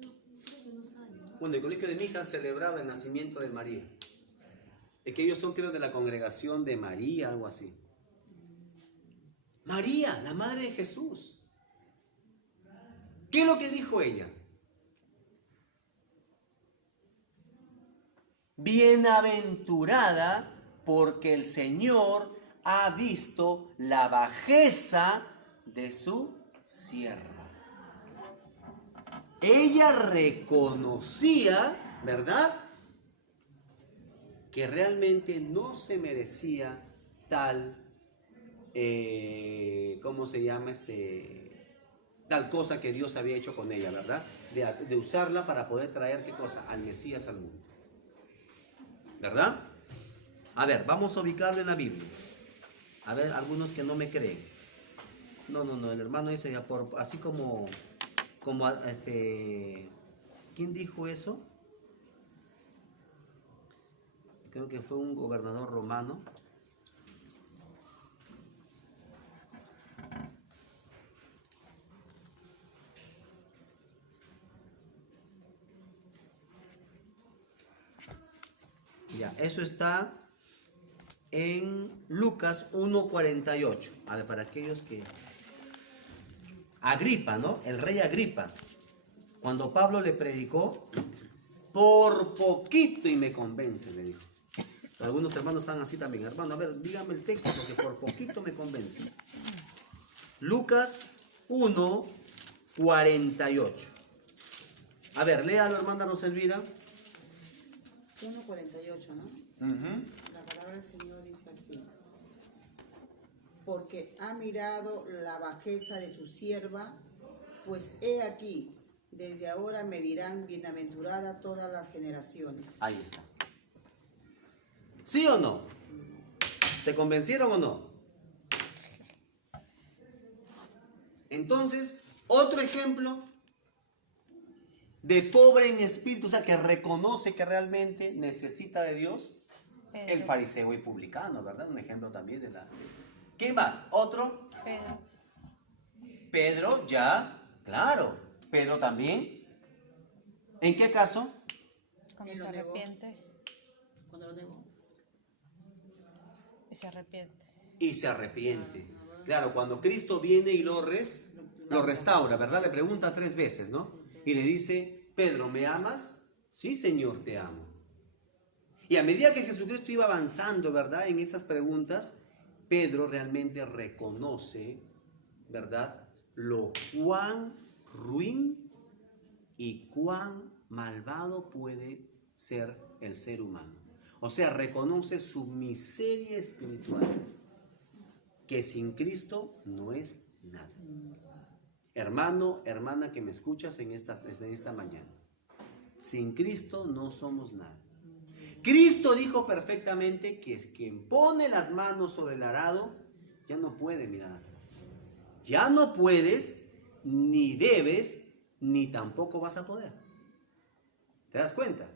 no sabe, ¿no? Bueno, el colegio de mi hija han celebrado el nacimiento de María. Es que ellos son, creo, de la congregación de María, algo así. María, la madre de Jesús. ¿Qué es lo que dijo ella? Bienaventurada porque el Señor ha visto la bajeza de su sierva. Ella reconocía, ¿verdad?, que realmente no se merecía tal, ¿cómo se llama? Tal cosa que Dios había hecho con ella, ¿verdad? De usarla para poder traer, ¿qué cosa? Al Mesías al mundo. ¿Verdad? A ver, vamos a ubicarlo en la Biblia. A ver, algunos que no me creen. No, el hermano dice, así como, ¿quién dijo eso? Creo que fue un gobernador romano. Ya, eso está en Lucas 1:48. A ver, para aquellos que... Agripa, ¿no? El rey Agripa. Cuando Pablo le predicó, por poquito y me convence, le dijo. Algunos hermanos están así también. Hermano, a ver, dígame el texto porque por poquito me convence. Lucas 1:48. A ver, léalo, hermana Roselvira. 1:48, ¿no? La palabra del Señor dice así: porque ha mirado la bajeza de su sierva, pues he aquí, desde ahora me dirán bienaventurada todas las generaciones. Ahí está. ¿Sí o no? ¿Se convencieron o no? Entonces, otro ejemplo de pobre en espíritu, o sea, que reconoce que realmente necesita de Dios, el fariseo y publicano, ¿verdad? Un ejemplo también de la... ¿Qué más? ¿Otro? Pedro, ya, claro. Pedro también. ¿En qué caso? Cuando Él se lo negó. arrepiente Cuando lo negó. y se arrepiente. Y se arrepiente. Claro, cuando Cristo viene y lo restaura, ¿verdad? Le pregunta 3 veces, ¿no? Y le dice, Pedro, ¿me amas? Sí, Señor, te amo. Y a medida que Jesucristo iba avanzando, ¿verdad? En esas preguntas, Pedro realmente reconoce, ¿verdad?, lo cuán ruin y cuán malvado puede ser el ser humano. O sea, reconoce su miseria espiritual, que sin Cristo no es nada. Hermano, hermana que me escuchas en esta mañana, sin Cristo no somos nada. Cristo dijo perfectamente que es quien pone las manos sobre el arado, ya no puede mirar atrás. Ya no puedes, ni debes, ni tampoco vas a poder. ¿Te das cuenta?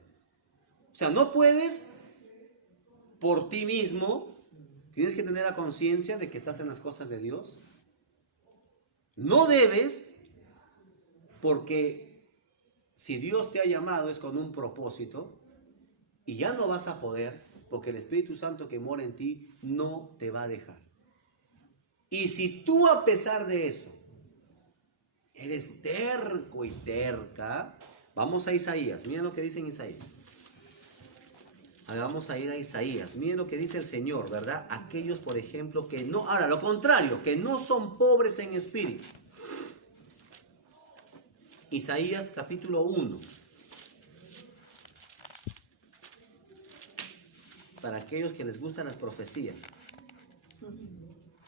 O sea, no puedes por ti mismo. Tienes que tener la conciencia de que estás en las cosas de Dios. No debes, porque si Dios te ha llamado es con un propósito, y ya no vas a poder, porque el Espíritu Santo que mora en ti no te va a dejar. Y si tú, a pesar de eso, eres terco y terca, vamos a Isaías. Miren lo que dice en Isaías. Vamos a ir a Isaías. Miren lo que dice el Señor, ¿verdad? Aquellos, por ejemplo, que no, ahora lo contrario, que no son pobres en espíritu. Isaías capítulo 1. Para aquellos que les gustan las profecías.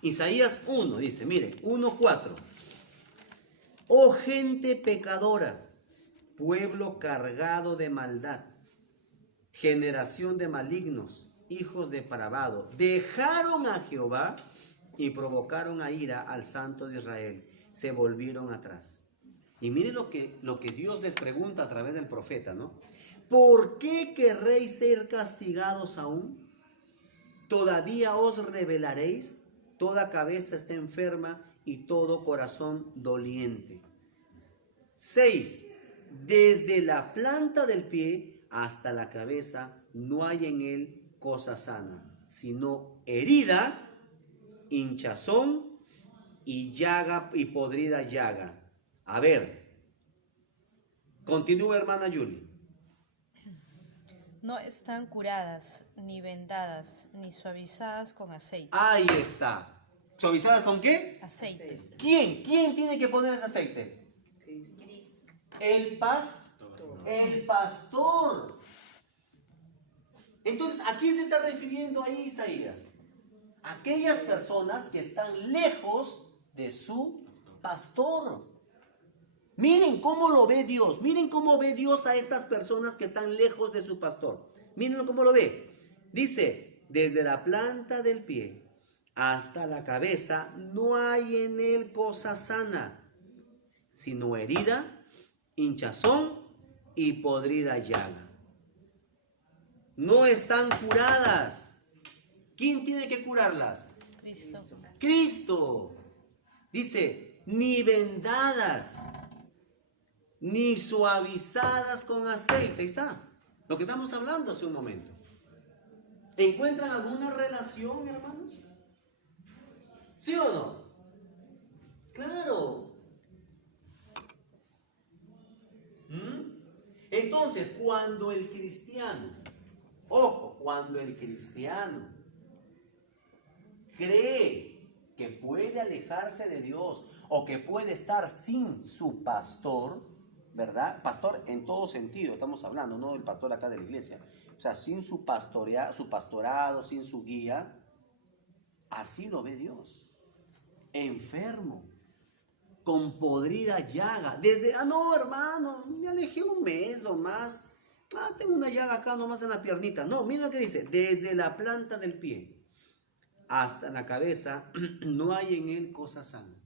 Isaías 1 dice, miren, 1:4. Oh gente pecadora, pueblo cargado de maldad, generación de malignos, hijos depravados, dejaron a Jehová y provocaron a ira al Santo de Israel, se volvieron atrás. Y miren lo que Dios les pregunta a través del profeta, ¿no? ¿Por qué querréis ser castigados aún? ¿Todavía os rebelaréis? Toda cabeza está enferma y todo corazón doliente. 6. Desde la planta del pie hasta la cabeza no hay en él cosa sana, sino herida, hinchazón y llaga y podrida llaga. A ver, continúa, hermana Julie. No están curadas, ni vendadas, ni suavizadas con aceite. Ahí está. ¿Suavizadas con qué? Aceite. ¿Quién? ¿Quién tiene que poner ese aceite? Cristo. El pastor. Entonces, ¿a quién se está refiriendo ahí Isaías? Aquellas personas que están lejos de su pastor. Miren cómo lo ve Dios. Miren cómo ve Dios a estas personas que están lejos de su pastor. Miren cómo lo ve. Dice, desde la planta del pie hasta la cabeza no hay en él cosa sana, sino herida, hinchazón y podrida llaga. No están curadas. ¿Quién tiene que curarlas? Cristo. Cristo. Dice, ni vendadas, ni suavizadas con aceite. Ahí está, lo que estamos hablando hace un momento. ¿Encuentran alguna relación, hermanos? ¿Sí o no? Claro. Entonces, cuando el cristiano, ojo, cuando el cristiano cree que puede alejarse de Dios o que puede estar sin su pastor, ¿verdad? Pastor en todo sentido, estamos hablando, no del pastor acá de la iglesia. O sea, sin su pastorado, sin su guía, así lo ve Dios. Enfermo, con podrida llaga. Desde, no, hermano, me alejé un mes nomás. Tengo una llaga acá nomás en la piernita. No, mira lo que dice, desde la planta del pie hasta la cabeza no hay en él cosa sana,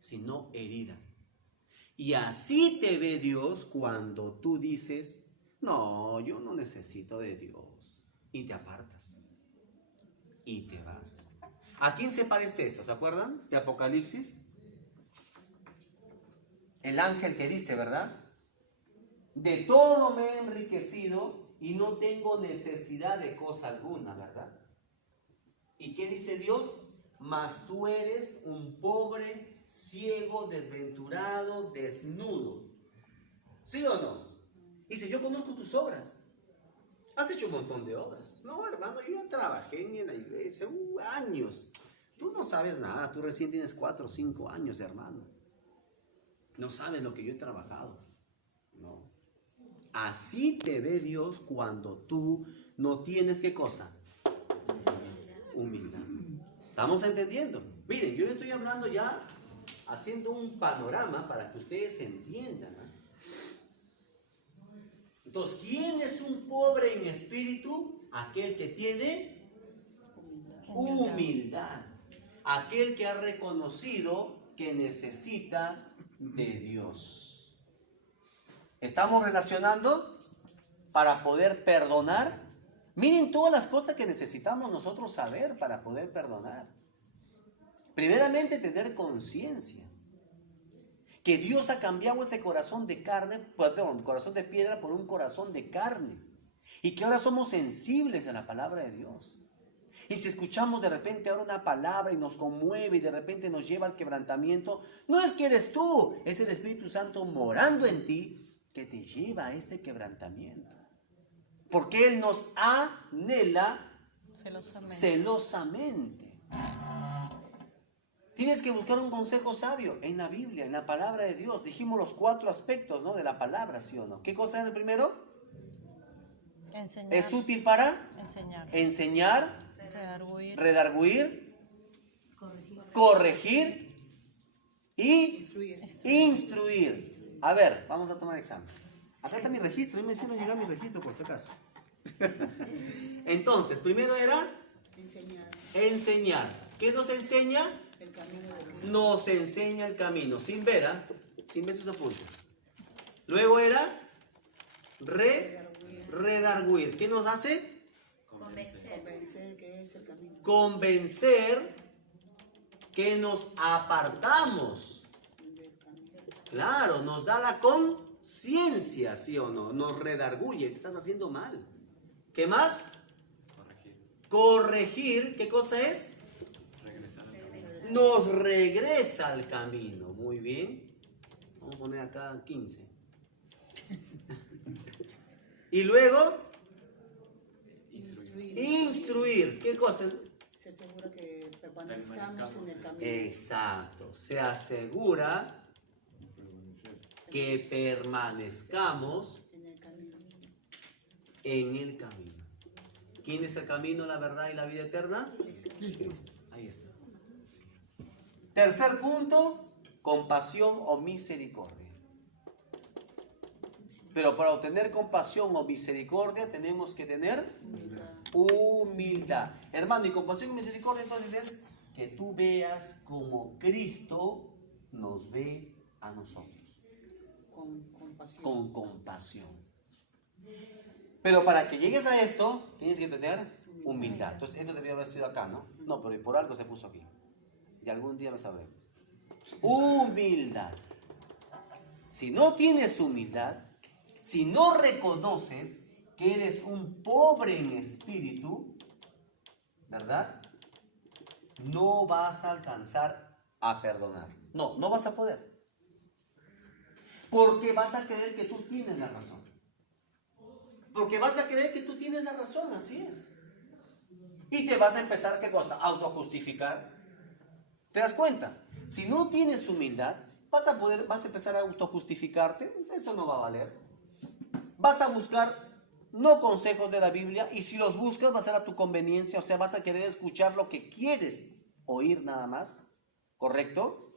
sino herida. Y así te ve Dios cuando tú dices, no, yo no necesito de Dios. Y te apartas. Y te vas. ¿A quién se parece eso? ¿Se acuerdan de Apocalipsis? El ángel que dice, ¿verdad? De todo me he enriquecido y no tengo necesidad de cosa alguna, ¿verdad? ¿Y qué dice Dios? Mas tú eres un pobre, ciego, desventurado, desnudo. ¿Sí o no? Dice, yo conozco tus obras. Has hecho un montón de obras. No, hermano, yo ya trabajé en la iglesia años. Tú no sabes nada, tú recién tienes 4 o 5 años, hermano. No sabes lo que yo he trabajado. No. Así te ve Dios cuando tú no tienes, ¿qué cosa? Humildad. ¿Estamos entendiendo? Miren, yo le estoy hablando ya, haciendo un panorama para que ustedes entiendan, ¿eh? Entonces, ¿quién es un pobre en espíritu? Aquel que tiene humildad. Aquel que ha reconocido que necesita de Dios. ¿Estamos relacionando para poder perdonar? Miren todas las cosas que necesitamos nosotros saber para poder perdonar. Primeramente, tener conciencia que Dios ha cambiado ese corazón de carne, perdón, corazón de piedra por un corazón de carne. Y que ahora somos sensibles a la palabra de Dios. Y si escuchamos de repente ahora una palabra y nos conmueve y de repente nos lleva al quebrantamiento, no es que eres tú, es el Espíritu Santo morando en ti que te lleva a ese quebrantamiento. Porque Él nos anhela celosamente. Tienes que buscar un consejo sabio en la Biblia, en la palabra de Dios. Dijimos los 4 aspectos, ¿no?, de la palabra, ¿sí o no? ¿Qué cosa es el primero? Enseñar. Es útil para enseñar, redarguir, corregir y instruir. A ver, vamos a tomar examen. Acá está mi registro, me hicieron llegar mi registro por si acaso. Entonces, primero era enseñar. ¿Qué nos enseña? El camino de Cristo. Nos enseña el camino, sin ver, sin ver sus apuntes. Luego era redarguir. ¿Qué nos hace? Convencer que es el camino. Convencer que nos apartamos. Claro, nos da la conciencia, ¿sí o no? Nos redarguye, te estás haciendo mal. ¿Qué más? Corregir. ¿Qué cosa es? Nos regresa al camino. Muy bien. Vamos a poner acá 15. Y luego, instruir. ¿Qué cosa? Se asegura que permanezcamos en el camino. Exacto. Se asegura que permanezcamos en el camino. ¿Quién es el camino, la verdad y la vida eterna? Ahí está. Tercer punto, compasión o misericordia. Pero para obtener compasión o misericordia tenemos que tener humildad. Hermano, y compasión y misericordia entonces es que tú veas como Cristo nos ve a nosotros. Con compasión. Pero para que llegues a esto, tienes que tener humildad. Entonces, esto debería haber sido acá, ¿no? No, pero por algo se puso aquí. Y algún día lo sabremos. Humildad. Si no tienes humildad, si no reconoces que eres un pobre en espíritu, ¿verdad? No vas a alcanzar a perdonar. No vas a poder. Porque vas a creer que tú tienes la razón. Porque vas a creer que tú tienes la razón, así es. Y te vas a empezar, ¿qué cosa? A autojustificar. ¿Te das cuenta? Si no tienes humildad, vas a empezar a autojustificarte. Esto no va a valer. Vas a buscar no consejos de la Biblia, y si los buscas va a ser a tu conveniencia, o sea, vas a querer escuchar lo que quieres oír nada más. ¿Correcto?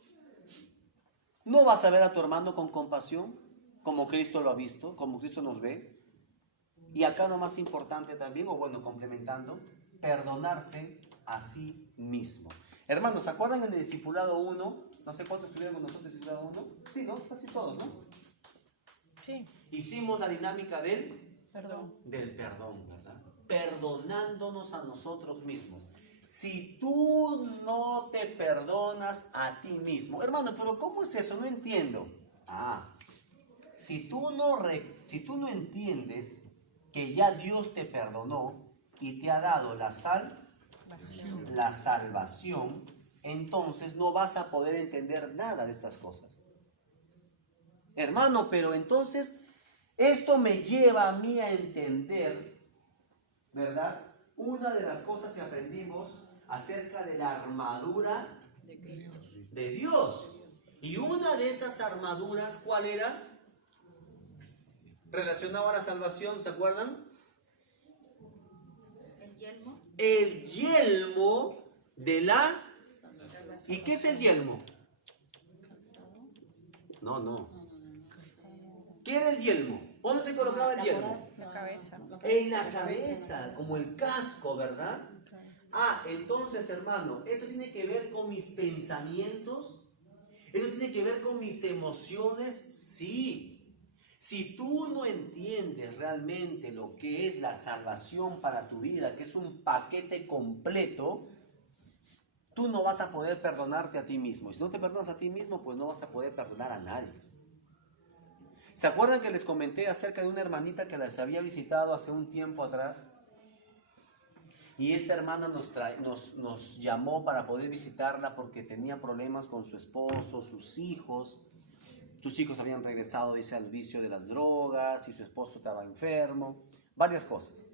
No vas a ver a tu hermano con compasión, como Cristo lo ha visto, como Cristo nos ve. Y acá lo más importante también, o bueno, complementando, perdonarse a sí mismo. Hermanos, ¿se acuerdan en el discipulado 1? No sé cuántos estuvieron con nosotros en el discipulado 1. Sí, ¿no? Casi todos, ¿no? Sí. Hicimos la dinámica del Perdón. ¿verdad? Perdonándonos a nosotros mismos. Si tú no te perdonas a ti mismo, hermano, pero ¿cómo es eso? No entiendo. Si tú no entiendes que ya Dios te perdonó y te ha dado la salvación, entonces no vas a poder entender nada de estas cosas. Hermano, pero entonces esto me lleva a mí a entender ¿verdad? Una de las cosas que aprendimos acerca de la armadura de Dios. Y una de esas armaduras, ¿cuál era? Relacionado a la salvación, ¿se acuerdan? El yelmo. El yelmo de la... ¿Y qué es el yelmo? No. ¿Qué era el yelmo? ¿Dónde se colocaba el yelmo? La cabeza. En la cabeza, como el casco, ¿verdad? Ah, entonces, hermano, ¿eso tiene que ver con mis pensamientos? ¿Eso tiene que ver con mis emociones? Sí. Si tú no entiendes realmente lo que es la salvación para tu vida, que es un paquete completo, tú no vas a poder perdonarte a ti mismo. Y si no te perdonas a ti mismo, pues no vas a poder perdonar a nadie. ¿Se acuerdan que les comenté acerca de una hermanita que les había visitado hace un tiempo atrás? Y esta hermana nos llamó para poder visitarla porque tenía problemas con su esposo, sus hijos. Sus hijos habían regresado, dice, al vicio de las drogas y su esposo estaba enfermo, varias cosas.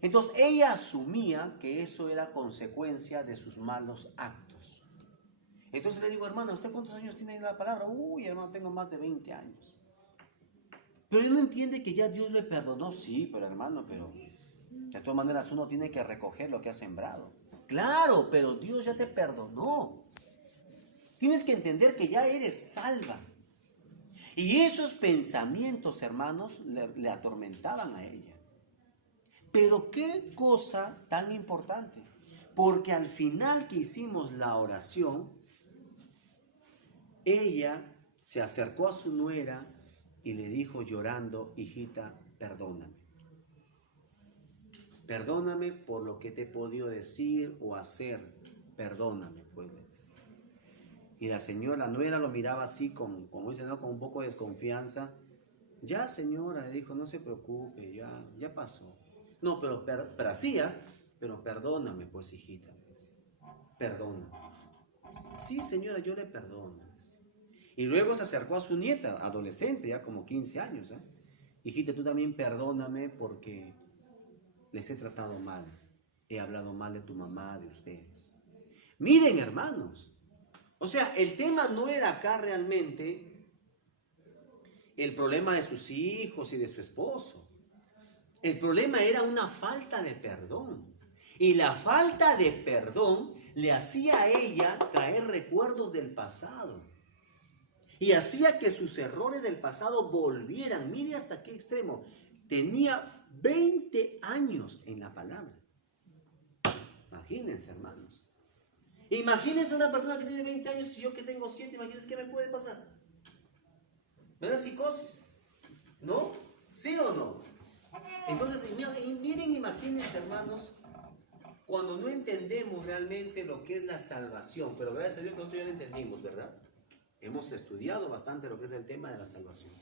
Entonces ella asumía que eso era consecuencia de sus malos actos. Entonces le digo, hermana, ¿usted cuántos años tiene en la palabra? Uy, hermano, tengo más de 20 años. Pero él no entiende que ya Dios le perdonó. Sí, pero hermano, pero de todas maneras uno tiene que recoger lo que ha sembrado. Claro, pero Dios ya te perdonó. Tienes que entender que ya eres salva. Y esos pensamientos, hermanos, le atormentaban a ella. Pero qué cosa tan importante. Porque al final que hicimos la oración, ella se acercó a su nuera y le dijo llorando, hijita, perdóname. Perdóname por lo que te he podido decir o hacer. Perdóname, pues le decía. Y la señora, la nuera lo miraba así, como dice, ¿no? Con un poco de desconfianza. Ya, señora, le dijo, no se preocupe, ya pasó. No, pero hacía, pero perdóname, pues, hijita. Perdóname. Sí, señora, yo le perdono. Y luego se acercó a su nieta, adolescente, ya como 15 años. Hijita, tú también perdóname porque les he tratado mal. He hablado mal de tu mamá, de ustedes. Miren, hermanos. O sea, el tema no era acá realmente el problema de sus hijos y de su esposo. El problema era una falta de perdón. Y la falta de perdón le hacía a ella traer recuerdos del pasado. Y hacía que sus errores del pasado volvieran. Mire hasta qué extremo. Tenía 20 años en la palabra. Imagínense, hermanos. Imagínense una persona que tiene 20 años y yo que tengo 7. Imagínense qué me puede pasar. ¿Me da psicosis? ¿No? ¿Sí o no? Entonces, miren, imagínense, hermanos, cuando no entendemos realmente lo que es la salvación. Pero gracias a Dios que nosotros ya lo entendimos, ¿verdad? Hemos estudiado bastante lo que es el tema de la salvación.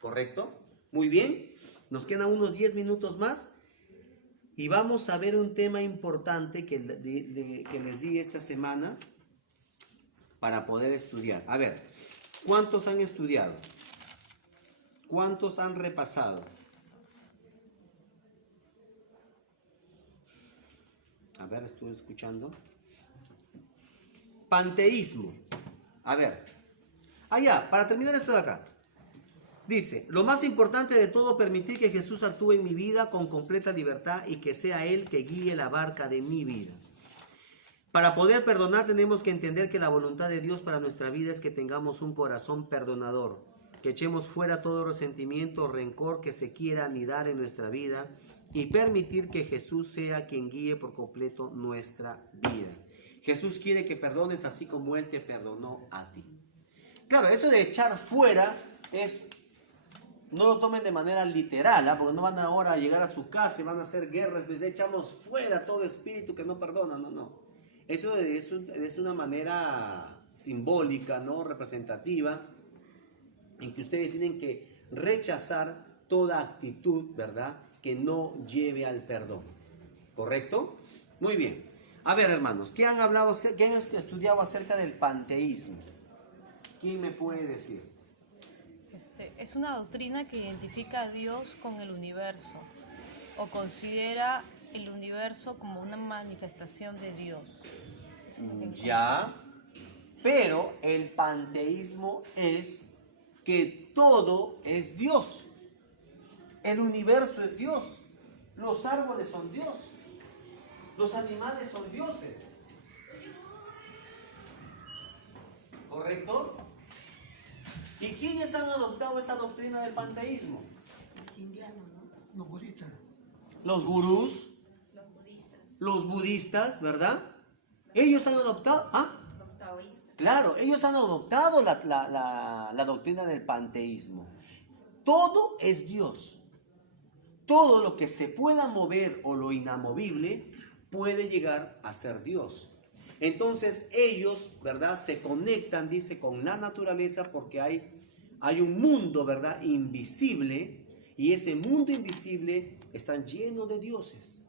¿Correcto? Muy bien. Nos quedan unos 10 minutos más. Y vamos a ver un tema importante que les di esta semana para poder estudiar. A ver, ¿cuántos han estudiado? ¿Cuántos han repasado? A ver, estoy escuchando. Panteísmo. A ver. Para terminar esto de acá. Dice, lo más importante de todo, permitir que Jesús actúe en mi vida con completa libertad y que sea Él que guíe la barca de mi vida. Para poder perdonar tenemos que entender que la voluntad de Dios para nuestra vida es que tengamos un corazón perdonador, que echemos fuera todo resentimiento o rencor que se quiera anidar en nuestra vida y permitir que Jesús sea quien guíe por completo nuestra vida. Jesús quiere que perdones así como Él te perdonó a ti. Claro, eso de echar fuera es... No lo tomen de manera literal, porque no van ahora a llegar a su casa y van a hacer guerras, pues echamos fuera todo espíritu que no perdona, no. Eso es una manera simbólica, ¿no? Representativa, en que ustedes tienen que rechazar toda actitud, ¿verdad?, que no lleve al perdón. ¿Correcto? Muy bien. A ver, hermanos, ¿qué han estudiado acerca del panteísmo? ¿Quién me puede decir? Es una doctrina que identifica a Dios con el universo o considera el universo como una manifestación de Dios. Ya, pero el panteísmo es que todo es Dios. El universo es Dios. Los árboles son Dios. Los animales son dioses. ¿Correcto? ¿Y quiénes han adoptado esa doctrina del panteísmo? Es indiano, ¿no? Los budistas. Los gurús, Los budistas, los budistas, ¿verdad? Ellos han adoptado, los taoístas. claro, ellos han adoptado la doctrina del panteísmo. Todo es Dios. Todo lo que se pueda mover o lo inamovible puede llegar a ser Dios. Entonces ellos, ¿verdad? Se conectan, dice, con la naturaleza porque hay un mundo, ¿verdad? Invisible, y ese mundo invisible está lleno de dioses.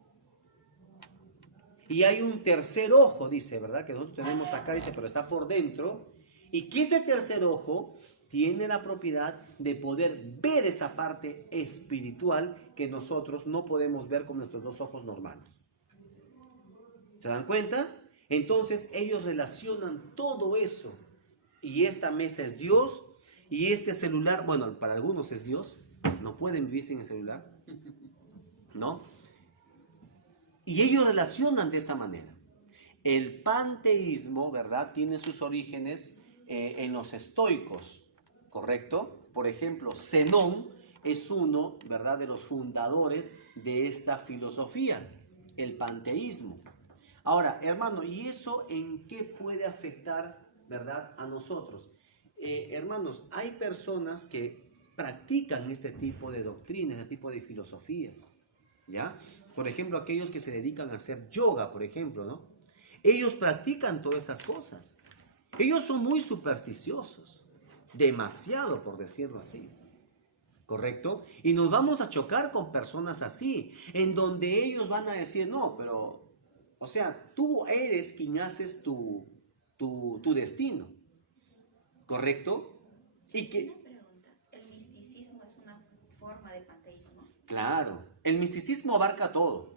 Y hay un tercer ojo, dice, ¿verdad? Que nosotros tenemos acá, dice, pero está por dentro. Y que ese tercer ojo tiene la propiedad de poder ver esa parte espiritual que nosotros no podemos ver con nuestros dos ojos normales. ¿Se dan cuenta? Entonces ellos relacionan todo eso. Y esta mesa es Dios, y este celular, bueno, para algunos es Dios. No pueden vivir sin el celular, ¿no? Y ellos relacionan de esa manera. El panteísmo, ¿verdad? Tiene sus orígenes en los estoicos, ¿correcto? Por ejemplo, Zenón es uno, ¿verdad?, de los fundadores de esta filosofía, el panteísmo. Ahora, hermano, ¿y eso en qué puede afectar, ¿verdad?, a nosotros? Hermanos, hay personas que practican este tipo de doctrinas, este tipo de filosofías, ¿ya? Por ejemplo, aquellos que se dedican a hacer yoga, por ejemplo, ¿no? Ellos practican todas estas cosas. Ellos son muy supersticiosos, demasiado, por decirlo así, ¿correcto? Y nos vamos a chocar con personas así, en donde ellos van a decir, no, pero, o sea, tú eres quien haces tu destino, ¿correcto? Y que... Una pregunta, ¿el misticismo es una forma de panteísmo? Claro, el misticismo abarca todo.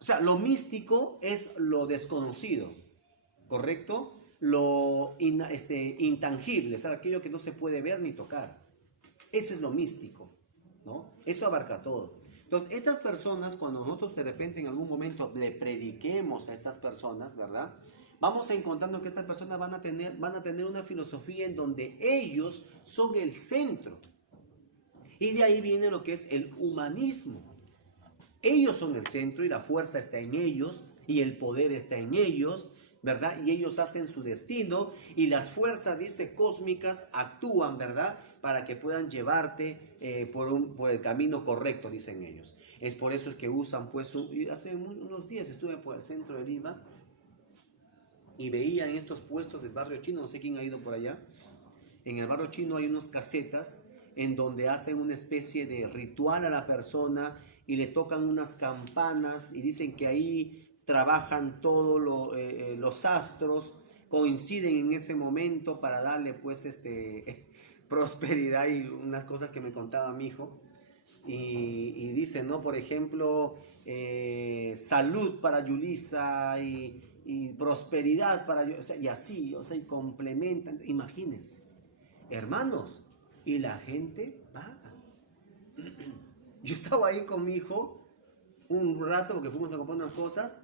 O sea, lo místico es lo desconocido, ¿correcto? Lo intangible, o sea, aquello que no se puede ver ni tocar. Eso es lo místico, ¿no? Eso abarca todo. Entonces, estas personas, cuando nosotros de repente en algún momento le prediquemos a estas personas, ¿verdad?, vamos encontrando que estas personas van a tener una filosofía en donde ellos son el centro. Y de ahí viene lo que es el humanismo. Ellos son el centro y la fuerza está en ellos y el poder está en ellos, ¿verdad? Y ellos hacen su destino y las fuerzas, dice, cósmicas actúan, ¿verdad?, para que puedan llevarte por el camino correcto, dicen ellos. Es por eso que usan, pues, hace unos días estuve por el centro de Lima y veía en estos puestos del barrio chino, no sé quién ha ido por allá, en el barrio chino hay unos casetas en donde hacen una especie de ritual a la persona y le tocan unas campanas y dicen que ahí trabajan todos los astros, coinciden en ese momento para darle pues prosperidad y unas cosas que me contaba mi hijo. Y dicen, ¿no? Por ejemplo, salud para Yulisa y prosperidad para yo, o sea, y así, o sea, y complementan, imagínense, hermanos, y la gente paga. Yo estaba ahí con mi hijo un rato porque fuimos a comprar unas cosas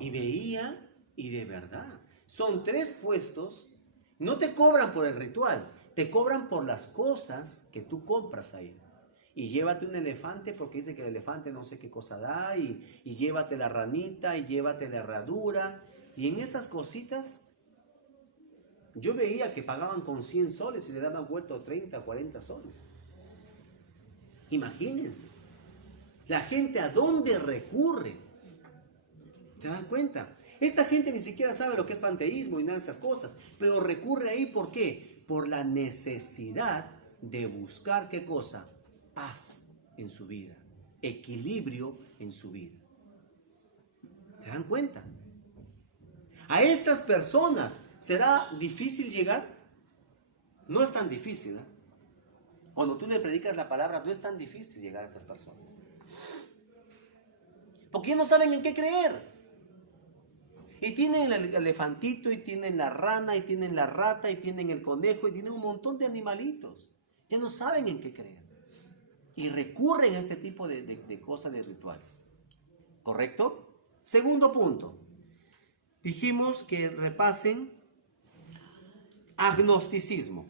y veía, y de verdad, son 3 puestos, no te cobran por el ritual, te cobran por las cosas que tú compras ahí. Y llévate un elefante porque dice que el elefante no sé qué cosa da, y llévate la ranita, y llévate la herradura. Y en esas cositas, yo veía que pagaban con 100 soles y le daban vuelto 30, 40 soles. Imagínense, la gente a dónde recurre. ¿Se dan cuenta? Esta gente ni siquiera sabe lo que es panteísmo y nada de estas cosas, pero recurre ahí, ¿por qué? Por la necesidad de buscar, ¿qué cosa? Paz en su vida, equilibrio en su vida. ¿Se dan cuenta? A estas personas, ¿será difícil llegar? No es tan difícil, ¿eh? Cuando tú le predicas la palabra, no es tan difícil llegar a estas personas. porque ya no saben en qué creer. Y tienen el elefantito, y tienen la rana, y tienen la rata, y tienen el conejo, y tienen un montón de animalitos. Ya no saben en qué creer. Y recurren a este tipo de cosas, de rituales. ¿Correcto? Segundo punto. Dijimos que repasen agnosticismo.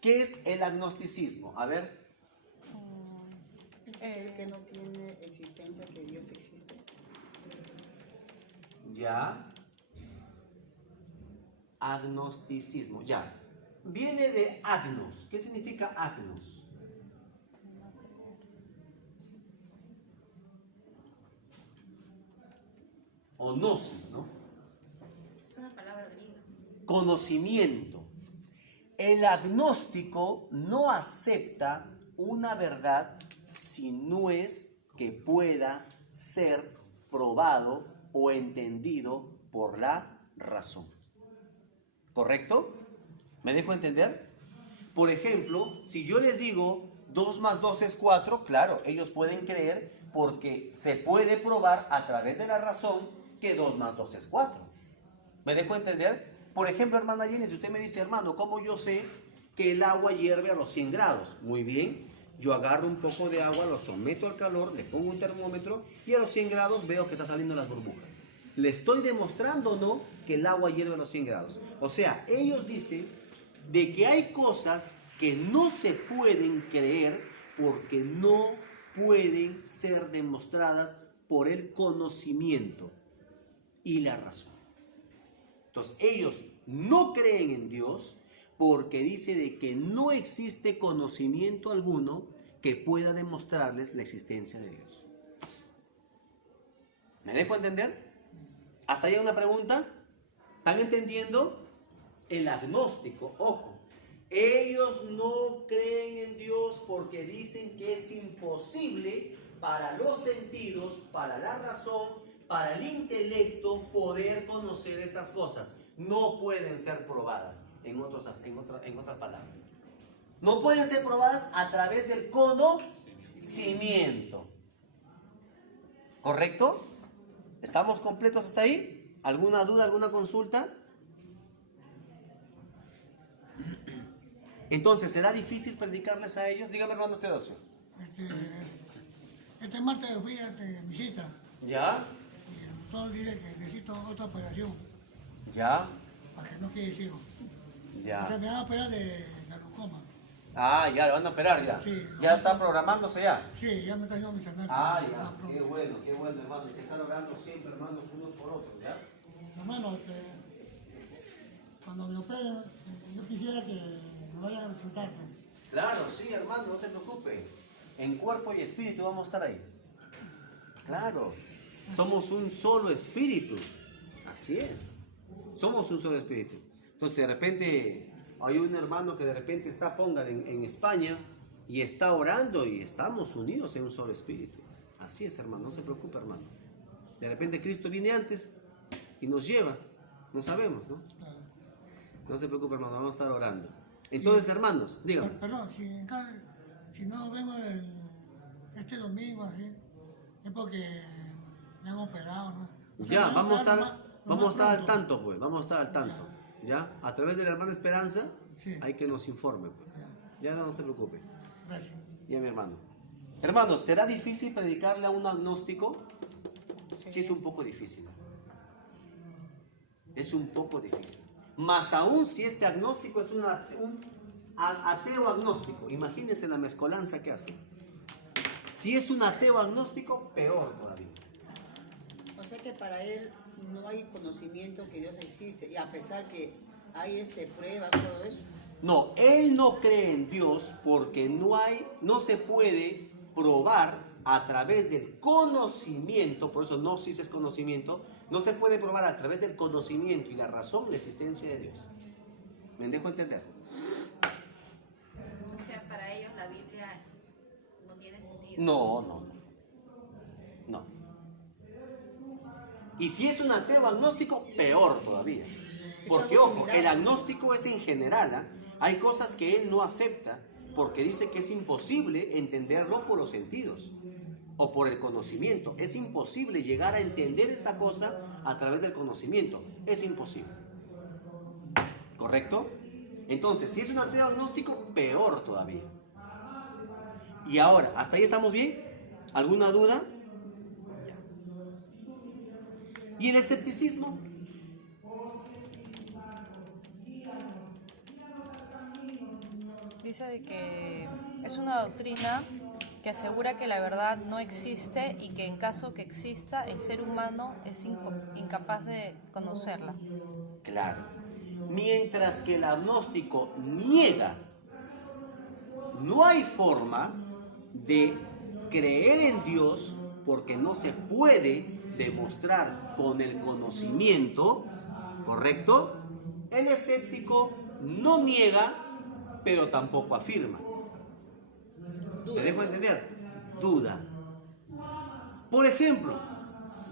¿Qué es el agnosticismo? A ver. Es aquel que no tiene existencia, que Dios existe. Ya. Agnosticismo. Ya. Viene de agnos. ¿Qué significa agnos? O gnosis, ¿no? Es una palabra griega. Conocimiento. El agnóstico no acepta una verdad si no es que pueda ser probado o entendido por la razón. ¿Correcto? ¿Me dejo entender? Por ejemplo, si yo les digo 2 más 2 es 4, claro, ellos pueden creer porque se puede probar a través de la razón que 2 más 2 es 4. ¿Me dejo entender? Por ejemplo, hermana Jenny, si usted me dice, hermano, ¿cómo yo sé que el agua hierve a los 100 grados? Muy bien, yo agarro un poco de agua, lo someto al calor, le pongo un termómetro y a los 100 grados veo que está saliendo las burbujas. ¿Le estoy demostrando o no que el agua hierve a los 100 grados? O sea, ellos dicen de que hay cosas que no se pueden creer porque no pueden ser demostradas por el conocimiento y la razón. Entonces, ellos no creen en Dios porque dice de que no existe conocimiento alguno que pueda demostrarles la existencia de Dios. ¿Me dejo entender? ¿Hasta ahí una pregunta? ¿Están entendiendo? El agnóstico, ojo, ellos no creen en Dios porque dicen que es imposible para los sentidos, para la razón, para el intelecto poder conocer esas cosas. No pueden ser probadas, en otras palabras. No pueden ser probadas a través del conocimiento. ¿Correcto? ¿Estamos completos hasta ahí? ¿Alguna duda, alguna consulta? Entonces, ¿será difícil predicarles a ellos? Dígame, hermano Teodosio. Este martes fui a mi cita ¿Ya? y el doctor dice que necesito otra operación ¿Ya? para que no quede ciego. O sea, ¿Ya? me van a operar de glaucoma. Ah, ya, lo van a operar ya. Sí. ¿Ya está programándose ya? Sí, ya me está haciendo mis análisis. Ah, Más ya. pronto. Qué bueno, hermano. Que están orando siempre, hermanos, unos por otros, ¿ya? Hermano, cuando me operen, yo quisiera que me vayan a resultar. Claro, sí, hermano, no se preocupe. En cuerpo y espíritu vamos a estar ahí. Claro. Somos un solo espíritu. Así es. Somos un solo espíritu. Entonces, de repente, hay un hermano que de repente está, póngale, en España y está orando y estamos unidos en un solo espíritu. Así es, hermano. No se preocupe, hermano. De repente Cristo viene antes y nos lleva. No sabemos, ¿no? No se preocupe, hermano. Vamos a estar orando. Entonces, hermanos, díganme. Perdón, si no vengo este domingo, así, es porque me han operado, ¿no? O sea, Ya, me van vamos a operar estar, lo vamos a más estar al pronto. tanto, pues. Vamos a estar al tanto. ¿Ya? A través de la hermana Esperanza, Sí. hay que nos informe, pues. Ya no se preocupe. Gracias. Ya, mi hermano. Hermanos, ¿será difícil predicarle a un agnóstico? Sí, es un poco difícil. Es un poco difícil. Más aún si este agnóstico es un ateo agnóstico. Imagínense la mezcolanza que hace. Si es un ateo agnóstico, peor todavía. O sea que para él no hay conocimiento que Dios existe, y a pesar que hay pruebas, todo eso. No, él no cree en Dios porque no se puede probar a través del conocimiento, por eso gnosis es conocimiento, no se puede probar a través del conocimiento y la razón la existencia de Dios. ¿Me dejo entender? O sea, para ellos la Biblia no tiene sentido. No. Y si es un ateo agnóstico, peor todavía. Porque, algo ojo, similar. el agnóstico es en general, ¿ah? Hay cosas que él no acepta porque dice que es imposible entenderlo por los sentidos o por el conocimiento. Es imposible llegar a entender esta cosa a través del conocimiento. Es imposible. ¿Correcto? Entonces, si es un ateo agnóstico, peor todavía. Y ahora, ¿hasta ahí estamos bien? ¿Alguna duda? ¿Y el escepticismo? Dice de que es una doctrina que asegura que la verdad no existe y que en caso que exista, el ser humano es incapaz de conocerla. Claro. Mientras que el agnóstico niega, no hay forma de creer en Dios porque no se puede demostrar con el conocimiento, ¿correcto? El escéptico no niega, pero tampoco afirma. ¿Te dejo entender? Duda. Por ejemplo,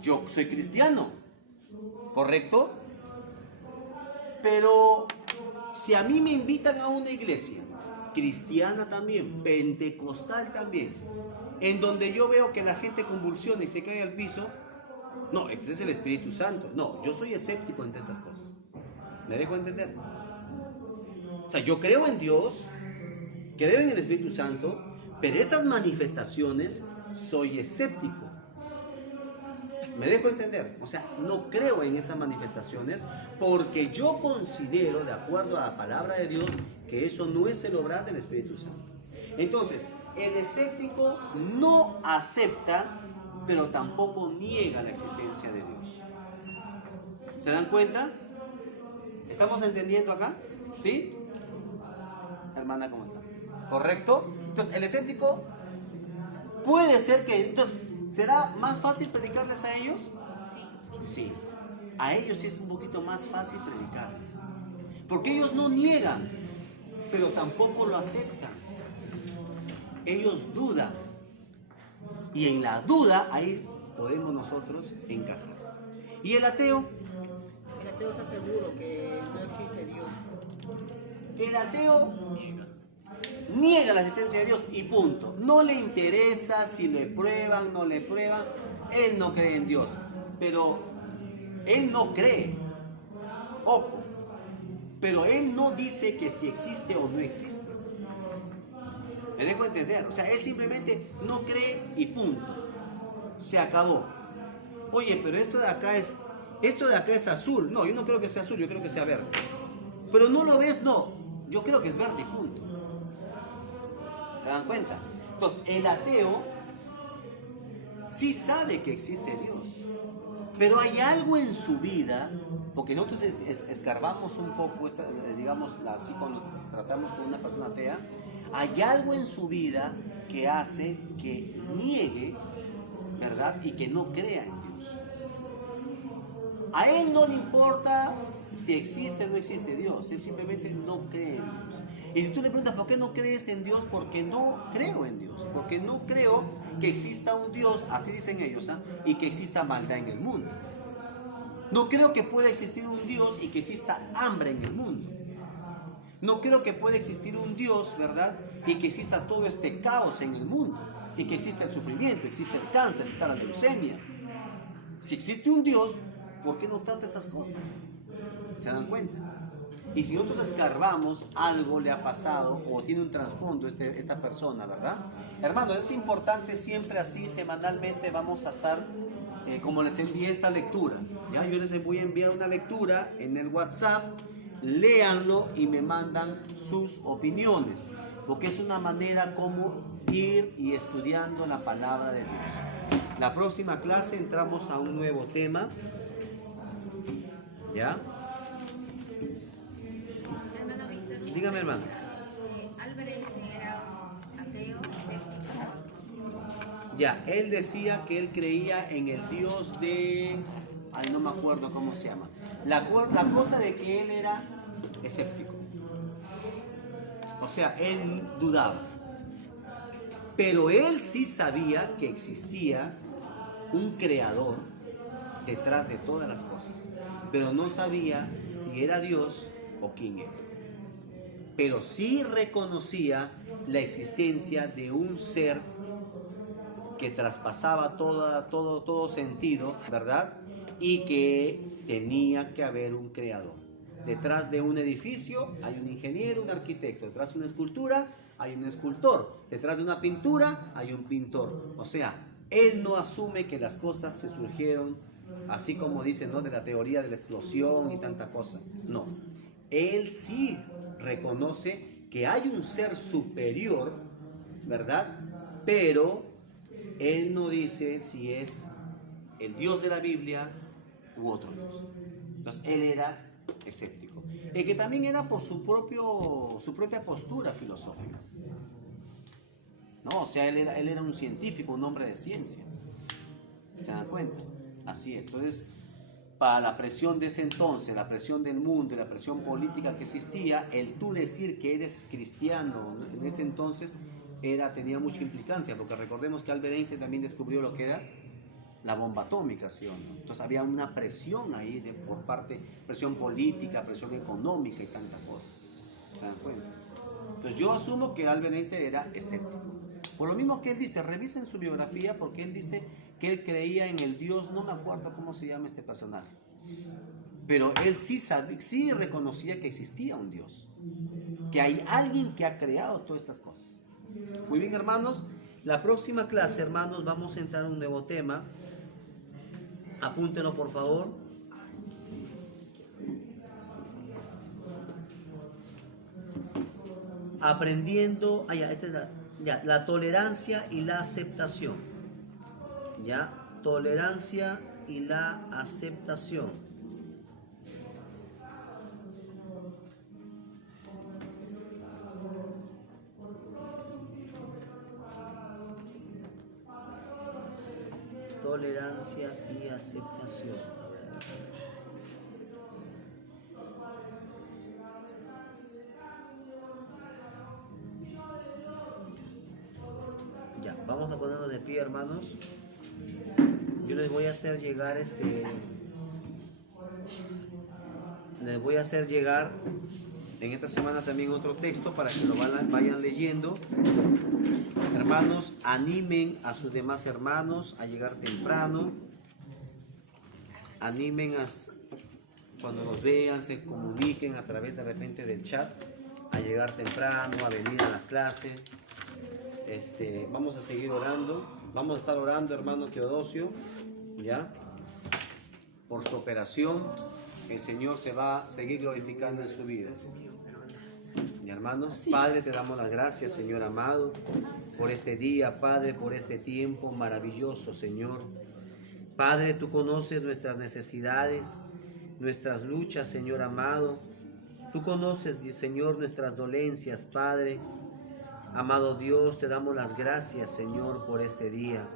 yo soy cristiano, ¿correcto? Pero si a mí me invitan a una iglesia, cristiana también, pentecostal también, en donde yo veo que la gente convulsiona y se cae al piso, no, este es el Espíritu Santo. No, yo soy escéptico ante esas cosas. ¿Me dejo entender? O sea, yo creo en Dios, creo en el Espíritu Santo, pero esas manifestaciones soy escéptico. ¿Me dejo entender? O sea, no creo en esas manifestaciones porque yo considero, de acuerdo a la palabra de Dios, que eso no es el obrar del Espíritu Santo. Entonces, el escéptico no acepta, pero tampoco niega la existencia de Dios. ¿Se dan cuenta? ¿Estamos entendiendo acá? ¿Sí? Hermana, ¿cómo está? ¿Correcto? Entonces, el escéptico puede ser que... Entonces, ¿será más fácil predicarles a ellos? Sí. A ellos sí es un poquito más fácil predicarles. Porque ellos no niegan, pero tampoco lo aceptan. Ellos dudan. Y en la duda, ahí podemos nosotros encajar. ¿Y el ateo? El ateo está seguro que no existe Dios. El ateo niega la existencia de Dios y punto. No le interesa si le prueban, no le prueban. Él no cree en Dios. Pero él no cree. Ojo. Pero él no dice que si existe o no existe. ¿Me dejo entender? O sea, él simplemente no cree y punto. Se acabó. Oye, pero esto de acá es azul. No, yo no creo que sea azul, yo creo que sea verde. Pero no lo ves, no. Yo creo que es verde y punto. ¿Se dan cuenta? Entonces, el ateo sí sabe que existe Dios. Pero hay algo en su vida, porque nosotros escarbamos un poco, digamos, así cuando tratamos con una persona atea, hay algo en su vida que hace que niegue, ¿verdad? Y que no crea en Dios. A él no le importa si existe o no existe Dios, él simplemente no cree en Dios. Y si tú le preguntas por qué no crees en Dios, porque no creo en Dios, porque no creo que exista un Dios, así dicen ellos, y que exista maldad en el mundo. No creo que pueda existir un Dios y que exista hambre en el mundo. No creo que pueda existir un Dios, ¿verdad? Y que exista todo este caos en el mundo. Y que exista el sufrimiento, existe el cáncer, existe la leucemia. Si existe un Dios, ¿por qué no trata esas cosas? ¿Se dan cuenta? Y si nosotros escarbamos, algo le ha pasado o tiene un trasfondo esta persona, ¿verdad? Hermanos, es importante siempre así, semanalmente vamos a estar, como les envié esta lectura. ¿Ya? Yo les voy a enviar una lectura en el WhatsApp, léanlo y me mandan sus opiniones, porque es una manera como ir y estudiando la palabra de Dios. La próxima clase entramos a un nuevo tema. ¿Ya? Hermano Víctor. Dígame, hermano. Álvarez era ateo, escéptico. Ya, él decía que él creía en el Dios de... Ay, no me acuerdo cómo se llama. La cosa de que él era escéptico. O sea, él dudaba. Pero él sí sabía que existía un creador detrás de todas las cosas. Pero no sabía si era Dios o quién era. Pero sí reconocía la existencia de un ser que traspasaba todo sentido, ¿verdad? Y que tenía que haber un creador. Detrás de un edificio hay un ingeniero, un arquitecto. Detrás de una escultura hay un escultor. Detrás de una pintura hay un pintor. O sea, él no asume que las cosas se surgieron así como dicen, ¿no? De la teoría de la explosión y tanta cosa. No. Él sí reconoce que hay un ser superior, ¿verdad? Pero él no dice si es el Dios de la Biblia u otro Dios. Entonces él era escéptico. El que también era por su propia postura filosófica. No, o sea, él era un científico, un hombre de ciencia. ¿Se dan cuenta? Así es. Entonces, para la presión de ese entonces, la presión del mundo y la presión política que existía, el tú decir que eres cristiano en ese entonces tenía mucha implicancia, porque recordemos que Albert Einstein también descubrió lo que era la bomba atómica, ¿sí o no? Entonces había una presión ahí por parte, presión política, presión económica y tanta cosa. ¿Se dan cuenta? Entonces yo asumo que Albert Einstein era escéptico. Por lo mismo que él dice, revisen su biografía, porque él dice que él creía en el Dios, no me acuerdo cómo se llama este personaje, pero él sí reconocía que existía un Dios, que hay alguien que ha creado todas estas cosas. Muy bien, hermanos, la próxima clase, hermanos, vamos a entrar en un nuevo tema. Apúntenlo, por favor. Aprendiendo, la tolerancia y la aceptación. Ya, tolerancia y la aceptación. Tolerancia y aceptación. Ya, vamos a ponernos de pie, hermanos. Yo les voy a hacer llegar en esta semana también otro texto para que lo vayan leyendo. Hermanos, animen a sus demás hermanos a llegar temprano. Animen cuando los vean, se comuniquen a través de repente del chat, a llegar temprano, a venir a las clases. Vamos a seguir orando. Vamos a estar orando, hermano Teodosio, ¿ya? Por su operación. El Señor se va a seguir glorificando en su vida. Y hermanos, Padre, te damos las gracias, Señor amado, por este día, Padre, por este tiempo maravilloso, Señor. Padre, tú conoces nuestras necesidades, nuestras luchas, Señor amado. Tú conoces, Señor, nuestras dolencias, Padre. Amado Dios, te damos las gracias, Señor, por este día.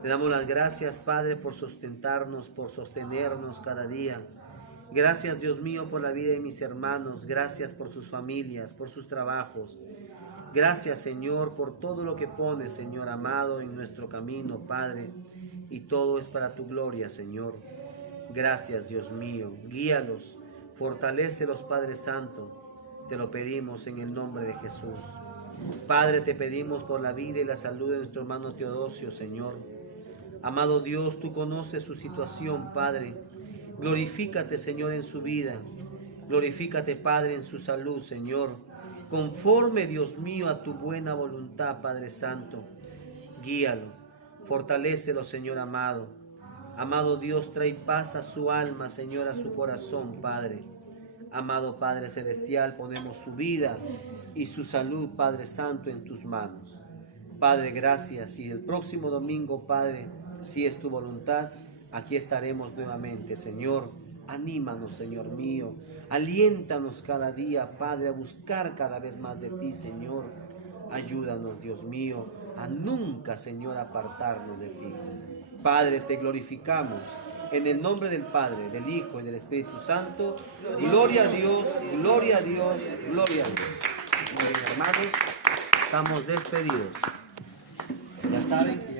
Te damos las gracias, Padre, por sustentarnos, por sostenernos cada día. Gracias, Dios mío, por la vida de mis hermanos. Gracias por sus familias, por sus trabajos. Gracias, Señor, por todo lo que pones, Señor amado, en nuestro camino, Padre. Y todo es para tu gloria, Señor. Gracias, Dios mío. Guíalos, fortalécelos, Padre Santo. Te lo pedimos en el nombre de Jesús. Padre, te pedimos por la vida y la salud de nuestro hermano Teodosio, Señor. Amado Dios, tú conoces su situación, Padre. Glorifícate, Señor, en su vida. Glorifícate, Padre, en su salud, Señor. Conforme, Dios mío, a tu buena voluntad, Padre Santo. Guíalo, fortalécelo, Señor amado. Amado Dios, trae paz a su alma, Señor, a su corazón, Padre. Amado Padre Celestial, ponemos su vida y su salud, Padre Santo, en tus manos. Padre, gracias. Y el próximo domingo, Padre, si es tu voluntad, aquí estaremos nuevamente, Señor. Anímanos, Señor mío. Aliéntanos cada día, Padre, a buscar cada vez más de ti, Señor. Ayúdanos, Dios mío, a nunca, Señor, apartarnos de ti. Padre, te glorificamos. En el nombre del Padre, del Hijo y del Espíritu Santo. Gloria a Dios, gloria a Dios, gloria a Dios. Muy bien, hermanos, estamos despedidos. Ya saben.